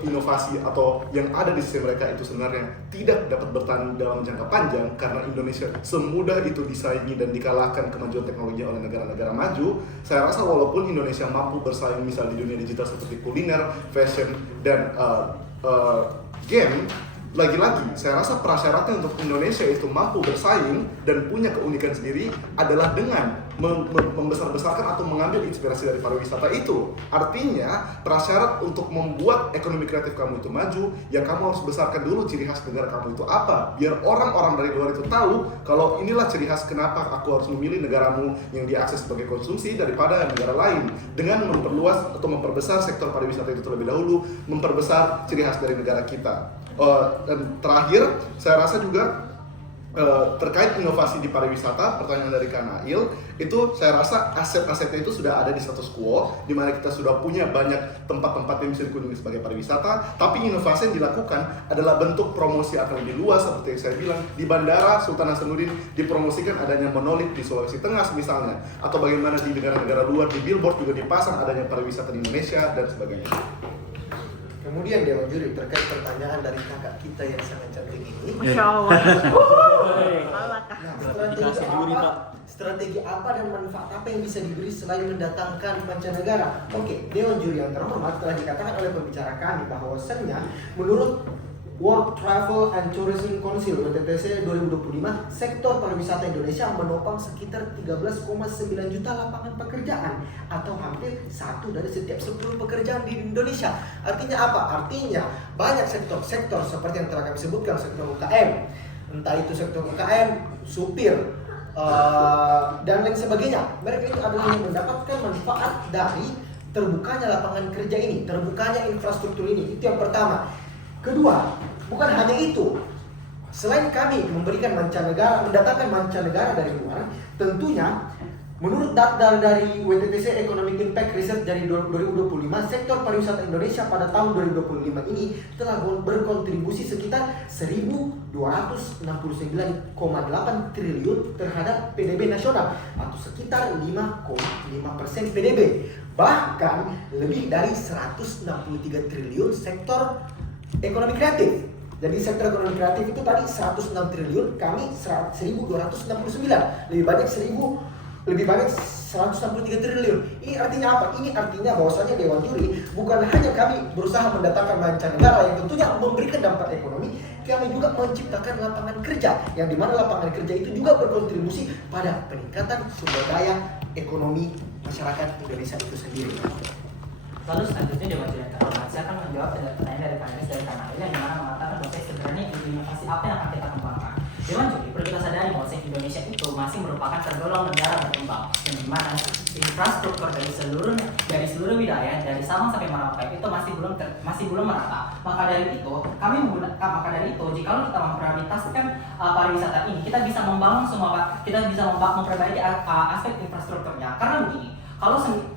inovasi atau yang ada di sisi mereka itu sebenarnya tidak dapat bertahan dalam jangka panjang karena Indonesia semudah itu disaingi dan dikalahkan kemajuan teknologi oleh negara-negara maju. Saya rasa walaupun Indonesia mampu bersaing misal di dunia digital seperti kuliner, fashion, dan game, lagi-lagi saya rasa prasyaratnya untuk Indonesia itu mampu bersaing dan punya keunikan sendiri adalah dengan membesar-besarkan atau mengambil inspirasi dari pariwisata itu. Artinya prasyarat untuk membuat ekonomi kreatif kamu itu maju, ya kamu harus besarkan dulu ciri khas negara kamu itu apa, biar orang-orang dari luar itu tahu kalau inilah ciri khas kenapa aku harus memilih negaramu yang diakses sebagai konsumsi daripada negara lain, dengan memperluas atau memperbesar sektor pariwisata itu terlebih dahulu, memperbesar ciri khas dari negara kita. Dan terakhir, saya rasa juga terkait inovasi di pariwisata, pertanyaan dari Kak Nail, itu saya rasa aset-asetnya itu sudah ada di status quo, di mana kita sudah punya banyak tempat-tempat yang bisa dikunjungi sebagai pariwisata, tapi inovasi yang dilakukan adalah bentuk promosi akan lebih luas, seperti yang saya bilang, di Bandara Sultan Hasanuddin dipromosikan adanya monolit di Sulawesi Tengah misalnya, atau bagaimana di negara-negara luar di billboard juga dipasang adanya pariwisata di Indonesia dan sebagainya. Kemudian Dewan Juri terkait pertanyaan dari kakak kita yang sangat cantik ini. Masya Allah. Strategi apa dan manfaat apa yang bisa diberi selain mendatangkan mancanegara? Oke, Dewan Juri yang terhormat, telah dikatakan oleh pembicara kami bahwasannya menurut World Travel and Tourism Council WTTC 2025, sektor pariwisata Indonesia menopang sekitar 13,9 juta lapangan pekerjaan atau hampir 1 dari setiap 10 pekerjaan di Indonesia. Artinya apa? Artinya banyak sektor-sektor seperti yang telah kami sebutkan, sektor UKM, entah itu sektor UKM, supir, dan lain sebagainya. Mereka itu adalah yang mendapatkan manfaat dari terbukanya lapangan kerja ini, terbukanya infrastruktur ini. Itu yang pertama. Kedua, bukan hanya itu. Selain kami memberikan mendatangkan mancanegara dari luar, tentunya menurut data dari WTTC Economic Impact Research dari 2025, sektor pariwisata Indonesia pada tahun 2025 ini telah berkontribusi sekitar 1.269,8 triliun terhadap PDB nasional atau sekitar 5,5% PDB. Bahkan lebih dari 163 triliun sektor ekonomi kreatif. Jadi sektor ekonomi kreatif itu tadi 106 triliun, kami 1.269, lebih banyak 163 triliun. Ini artinya apa? Ini artinya bahwasanya Dewan Juri bukan hanya kami berusaha mendatangkan mancanegara yang tentunya memberikan dampak ekonomi, kami juga menciptakan lapangan kerja, yang dimana lapangan kerja itu juga berkontribusi pada peningkatan sumber daya ekonomi masyarakat Indonesia itu sendiri. Lalu selanjutnya Dewan Juri yang terhormat, saya akan menjawab pertanyaan dari panelis dari Kak Nail yang dimana mengatakan bahwa sebenarnya inovasi apa yang akan kita kembangkan. Dewan Juri perlu kita sadari bahwa Indonesia itu masih merupakan tergolong negara berkembang, yang dimana infrastruktur dari seluruh wilayah dari Sabang sampai Merauke itu masih belum merata. Maka dari itu jika kita memprioritaskan pariwisata ini, kita bisa memperbaiki aspek infrastrukturnya. Karena begini,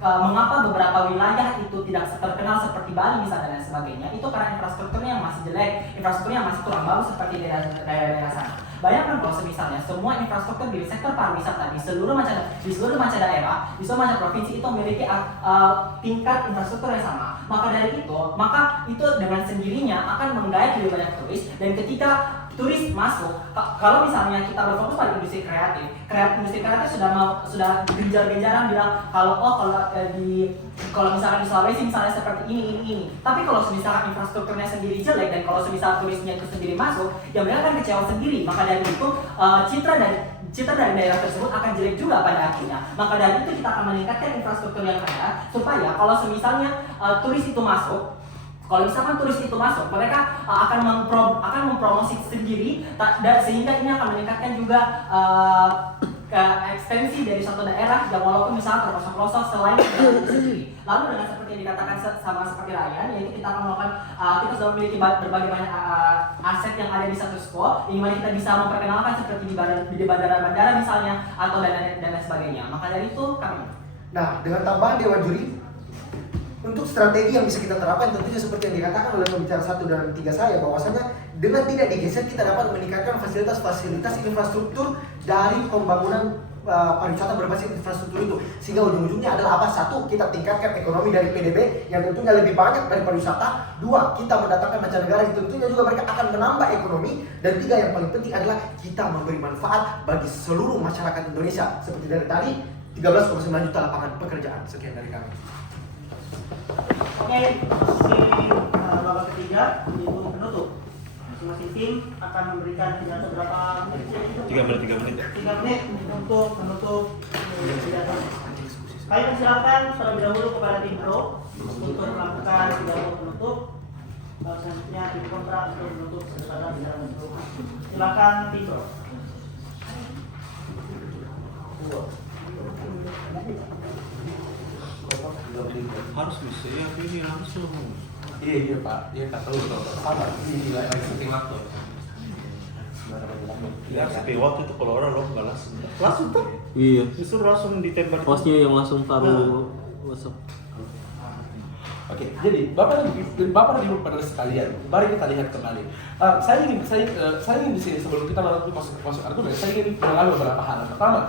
mengapa beberapa wilayah itu tidak terkenal seperti Bali misalnya dan sebagainya, itu karena infrastrukturnya yang masih jelek, infrastrukturnya yang masih kurang bagus seperti daerah-daerah sana. Bayangkan kalau misalnya semua infrastruktur di sektor pariwisata di seluruh macam daerah, di seluruh macam provinsi itu memiliki tingkat infrastruktur yang sama, maka itu dengan sendirinya akan menggait lebih banyak turis. Dan ketika turis masuk, kalau misalnya kita berfokus pada industri kreatif sudah genjar-genjaran bilang kalau misalkan di Sulawesi misalnya seperti ini. Tapi kalau misalkan infrastrukturnya sendiri jelek dan kalau misalkan turisnya itu sendiri masuk, ya mereka akan kecewa sendiri. Maka dari itu citra dari daerah tersebut akan jelek juga pada akhirnya. Maka dari itu kita akan meningkatkan infrastruktur yang ada supaya kalau misalnya turis itu masuk, mereka akan mempromosi sendiri, sehingga ini akan meningkatkan juga ekstensi dari suatu daerah yang walaupun misalnya terpelosok-pelosok selain itu sendiri. Lalu dengan seperti yang dikatakan sama seperti Ryan, yaitu kita akan melakukan, kita sudah memiliki berbagai banyak aset yang ada di status quo, yang mana kita bisa memperkenalkan seperti di bandara-bandara misalnya atau dan lain sebagainya. Maka dari itu kami. Nah, dengan tambahan Dewan Juri, untuk strategi yang bisa kita terapkan tentunya seperti yang dikatakan oleh pembicara 1 dan 3 saya, bahwasanya dengan tidak digeser kita dapat meningkatkan fasilitas-fasilitas infrastruktur dari pembangunan pariwisata berbasis infrastruktur itu, sehingga ujung-ujungnya adalah apa? 1, kita tingkatkan ekonomi dari PDB yang tentunya lebih banyak dari pariwisata. 2, kita mendatangkan mancanegara yang tentunya juga mereka akan menambah ekonomi. Dan 3, yang paling penting adalah kita memberi manfaat bagi seluruh masyarakat Indonesia. Seperti dari tadi 13,9 juta lapangan pekerjaan. Sekian dari kami. Oke, posisi babak ketiga yaitu penutup. Masing-masing tim akan memberikan pidato berapa menit? 3 menit. 3 menit untuk menutup pidato. Kami persilakan terlebih dahulu kepada tim pro untuk melakukan pidato penutup. Selanjutnya tim kontra untuk menutup kesempatan pidato penutup. Silakan tim pro. Harus bisa ya, ini harus loh. Iya Pak, tahu sabar. Ini lagi syuting waktu. Ya, seperti waktu itu kalau orang loh balas langsung tuh, Iya. justru langsung ditembak. Hostnya yang langsung taruh WhatsApp. Oke, jadi Bapak dan Ibu pada sekalian, mari kita lihat kembali. Saya ingin di sini sebelum kita langsung masuk argumen, saya ingin mengalami beberapa hal. Pertama,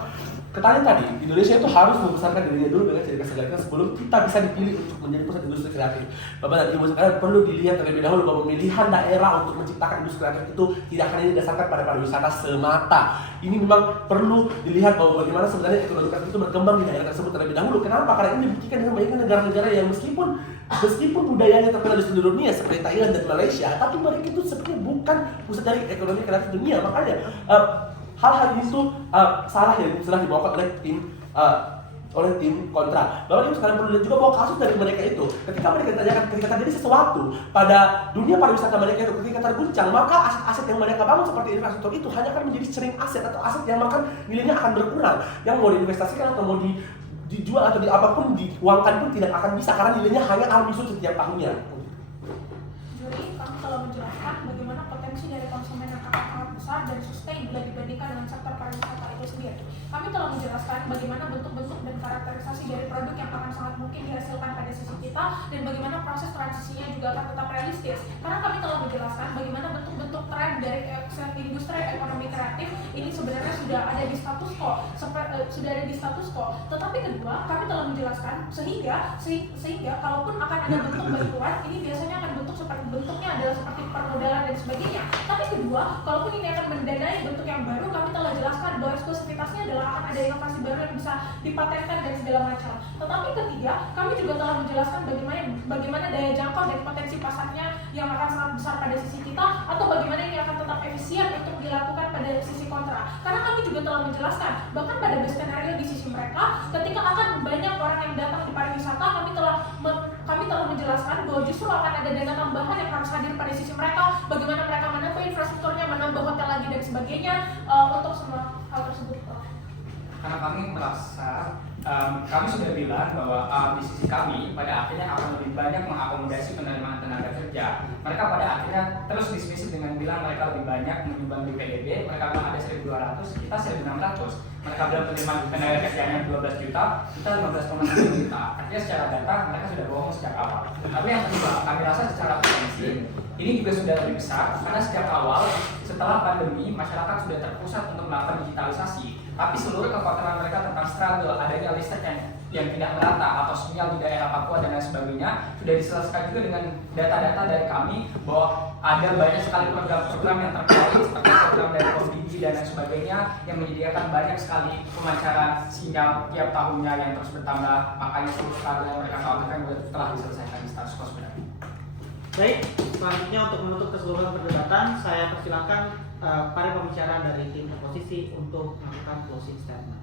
ketanya tadi, Indonesia itu harus membesarkan dirinya dulu dengan ciri khas negaranya sebelum kita bisa dipilih untuk menjadi pusat industri kreatif. Bapak dan Ibu sekalian perlu dilihat terlebih dahulu bahwa pemilihan daerah untuk menciptakan industri kreatif itu tidak hanya didasarkan pada pariwisata semata. Ini memang perlu dilihat bahwa bagaimana sebenarnya ekonomi kreatif itu berkembang di daerah tersebut terlebih dahulu. Kenapa? Karena ini dibuktikan dengan banyaknya negara-negara yang meskipun budayanya terkenal di seluruh dunia seperti Thailand dan Malaysia, tapi mereka itu sebenarnya bukan pusat dari ekonomi kreatif dunia. Makanya hal-hal itu salah yang sudah dibawa oleh tim kontra. Bapak Ibu sekarang perlu lihat juga bahwa kasus dari mereka itu, ketika mereka ditanyakan, ketika terjadi sesuatu pada dunia pariwisata mereka itu, ketika terguncang, maka aset-aset yang mereka bangun seperti infrastruktur itu hanya akan menjadi sering aset atau aset yang bahkan nilainya akan berkurang, yang mau diinvestasikan atau mau dijual atau apapun diuangkan pun tidak akan bisa karena nilainya hanya akan menyusut setiap tahunnya. Juri, kami telah menjelaskan bagaimana potensi dari konsumen yang akan sangat besar dan sustain bila dibandingkan dengan sektor pariwisata itu sendiri. Kami telah menjelaskan bagaimana bentuk-bentuk dan karakterisasi dari produk yang akan sangat mungkin dihasilkan pada sisi kita dan bagaimana proses transisinya juga akan tetap realistis. Karena kami telah menjelaskan bagaimana bentuk-bentuk tren dari industri ekonomi kreatif ini sebenarnya sudah ada di status quo. Tetapi kedua, kami telah menjelaskan sehingga kalaupun akan ada bentuk bantuan, ini biasanya akan bentuknya adalah seperti permodalan dan sebagainya. Tapi kedua, kalaupun ini akan mendanai bentuk yang baru, kami telah jelaskan bahwa eksklusivitasnya adalah akan ada inovasi baru yang bisa dipatenkan dan segala macam. Tetapi ketiga, kami juga telah menjelaskan bagaimana daya jangkau dan potensi pasarnya yang akan sangat besar pada sisi kita, atau bagaimana ini akan tetap efisien untuk dilakukan pada sisi kontra. Karena kami juga telah menjelaskan, bahkan pada best scenario di sisi mereka, ketika akan banyak orang yang datang di pariwisata, kami telah menjelaskan bahwa justru akan ada dana tambahan yang harus hadir pada sisi mereka, bagaimana mereka menambah infrastrukturnya, menambah hotel lagi dan sebagainya, untuk semua hal tersebut. Karena kami merasa kami sudah bilang bahwa di sisi kami pada akhirnya akan lebih banyak mengakomodasi penerimaan tenaga kerja. Mereka pada akhirnya terus dismissive dengan bilang mereka lebih banyak menyumbang di PDB. Mereka bilang ada 1.200, kita 1.600. Mereka bilang penerimaan tenaga kerjanya 12 juta, kita 15,9 juta. Artinya secara data mereka sudah bohong sejak awal. Tapi yang kedua, kami rasa secara potensi ini juga sudah lebih besar karena sejak awal setelah pandemi masyarakat sudah terpusat untuk melakukan digitalisasi. Tapi seluruh kekhawatiran mereka tentang struggle adanya listrik yang tidak merata atau sinyal di daerah Papua dan lain sebagainya sudah diselesaikan juga dengan data-data dari kami bahwa ada banyak sekali program-program yang terkait seperti program dari ODD dan lain sebagainya yang menyediakan banyak sekali pemancaran sinyal tiap tahunnya yang terus bertambah. Makanya seluruh struggle yang mereka khawatirkan telah diselesaikan di status quo sebenarnya. Baik, selanjutnya untuk menutup keseluruhan perdebatan, saya persilakan para pembicara dari tim oposisi untuk melakukan closing statement.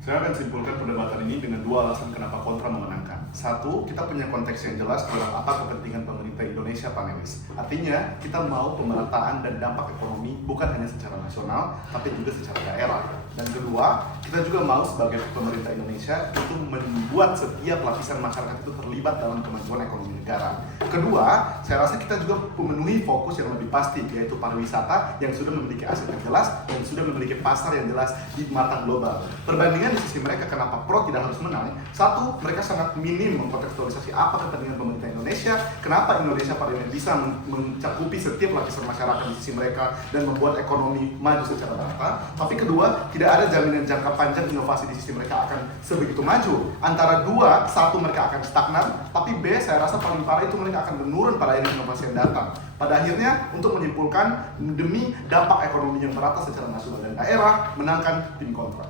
Saya akan simpulkan perdebatan ini dengan dua alasan kenapa kontra memenangkan. Satu, kita punya konteks yang jelas dalam apa kepentingan pemerintah Indonesia panelis. Artinya, kita mau pemerataan dan dampak ekonomi bukan hanya secara nasional, tapi juga secara daerah. Dan kedua, kita juga mau sebagai pemerintah Indonesia itu membuat setiap lapisan masyarakat itu terlibat dalam kemajuan ekonomi negara. Kedua, saya rasa kita juga memenuhi fokus yang lebih pasti, yaitu pariwisata yang sudah memiliki aset yang jelas dan sudah memiliki pasar yang jelas di mata global. Perbandingan kepentingan di sisi mereka, kenapa Pro tidak harus menang? Satu, mereka sangat minim mengkontekstualisasi apa kepentingan pemerintah Indonesia, kenapa Indonesia pada ini bisa mencakupi setiap lapisan masyarakat di sisi mereka dan membuat ekonomi maju secara merata. Tapi kedua, tidak ada jaminan jangka panjang inovasi di sisi mereka akan sebegitu maju. Antara dua, satu mereka akan stagnan, tapi B, saya rasa paling parah itu mereka akan menurun pada era inovasi yang datang. Pada akhirnya, untuk menyimpulkan, demi dampak ekonomi yang merata secara nasional dan daerah, menangkan tim kontra.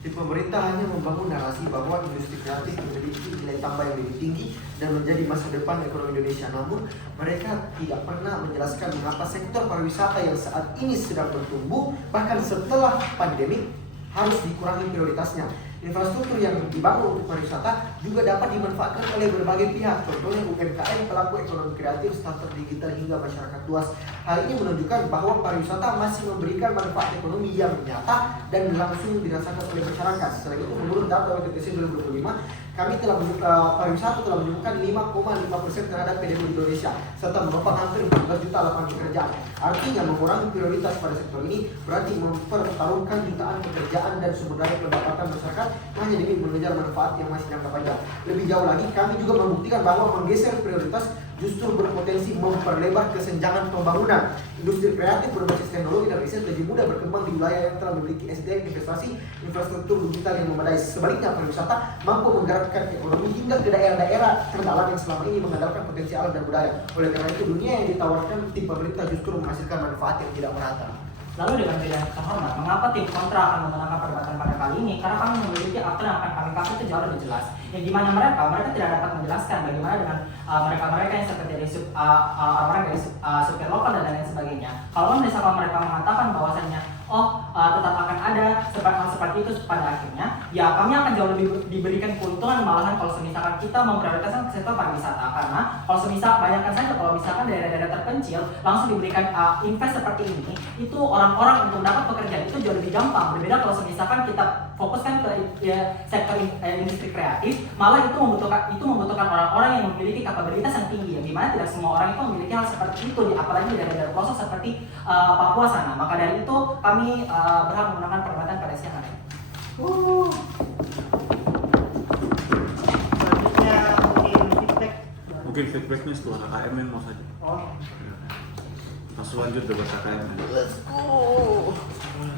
Di pemerintah hanya membangun narasi bahwa industri kreatif memiliki nilai tambah yang lebih tinggi dan menjadi masa depan ekonomi Indonesia. Namun, mereka tidak pernah menjelaskan mengapa sektor pariwisata yang saat ini sedang bertumbuh, bahkan setelah pandemi, harus dikurangi prioritasnya. Infrastruktur yang dibangun untuk pariwisata juga dapat dimanfaatkan oleh berbagai pihak, contohnya UMKM, pelaku ekonomi kreatif, startup digital hingga masyarakat luas. Hal ini menunjukkan bahwa pariwisata masih memberikan manfaat ekonomi yang nyata dan langsung dirasakan oleh masyarakat. Selain itu, menurut data WTTC 2025, pariwisata telah menyumbangkan 5,5% terhadap PDB Indonesia serta menopang hampir 14 juta lapangan pekerjaan. Artinya, mengurangi prioritas pada sektor ini berarti mempertaruhkan jutaan pekerjaan dan sumber daya pendapatan masyarakat hanya demi mengejar manfaat yang masih jangka panjang. Lebih jauh lagi, kami juga membuktikan bahwa menggeser prioritas justru berpotensi memperlebar kesenjangan pembangunan. Industri kreatif berbasis teknologi dan riset lebih mudah berkembang di wilayah yang telah memiliki SDM, investasi, infrastruktur digital yang memadai. Sebaliknya, pariwisata mampu menggerakkan ekonomi hingga ke daerah-daerah terdalam yang selama ini mengandalkan potensi alam dan budaya. Oleh karena itu, dunia yang ditawarkan tim pemerintah justru menghasilkan manfaat yang tidak merata. Lalu dengan bidang terhormat, mengapa tim kontra akan memenangkan perdebatan pada kali ini? Karena kami memiliki aktor yang akan kami kasih itu jauh lebih jelas. Yang dimana mereka tidak dapat menjelaskan bagaimana dengan mereka-mereka yang seperti dari orang-orang dari supir lokal dan lain sebagainya. Kalau misalkan mereka mengatakan bahwasannya tetap akan ada hal seperti itu pada akhirnya, ya kami akan jauh lebih diberikan keuntungan malahan kalau misalkan kita memprioritaskan sektor pariwisata. Karena kalau misalkan bayangkan saja kalau misalkan daerah-daerah terpencil langsung diberikan invest seperti ini, itu orang-orang untuk dapat pekerjaan itu jauh lebih gampang. Berbeda kalau misalkan kita fokuskan ke sektor industri kreatif, malah itu membutuhkan orang-orang yang memiliki kapabilitas yang tinggi, yang dimana tidak semua orang itu memiliki hal seperti itu, apalagi di daerah-daerah pelosok seperti Papua sana. Maka dari itu kami berhak memenangkan perdebatan pada siang hari. Selanjutnya Mungkin feedbacknya setelah KKM yang mau saja. Langsung lanjut debat KKM. Let's go.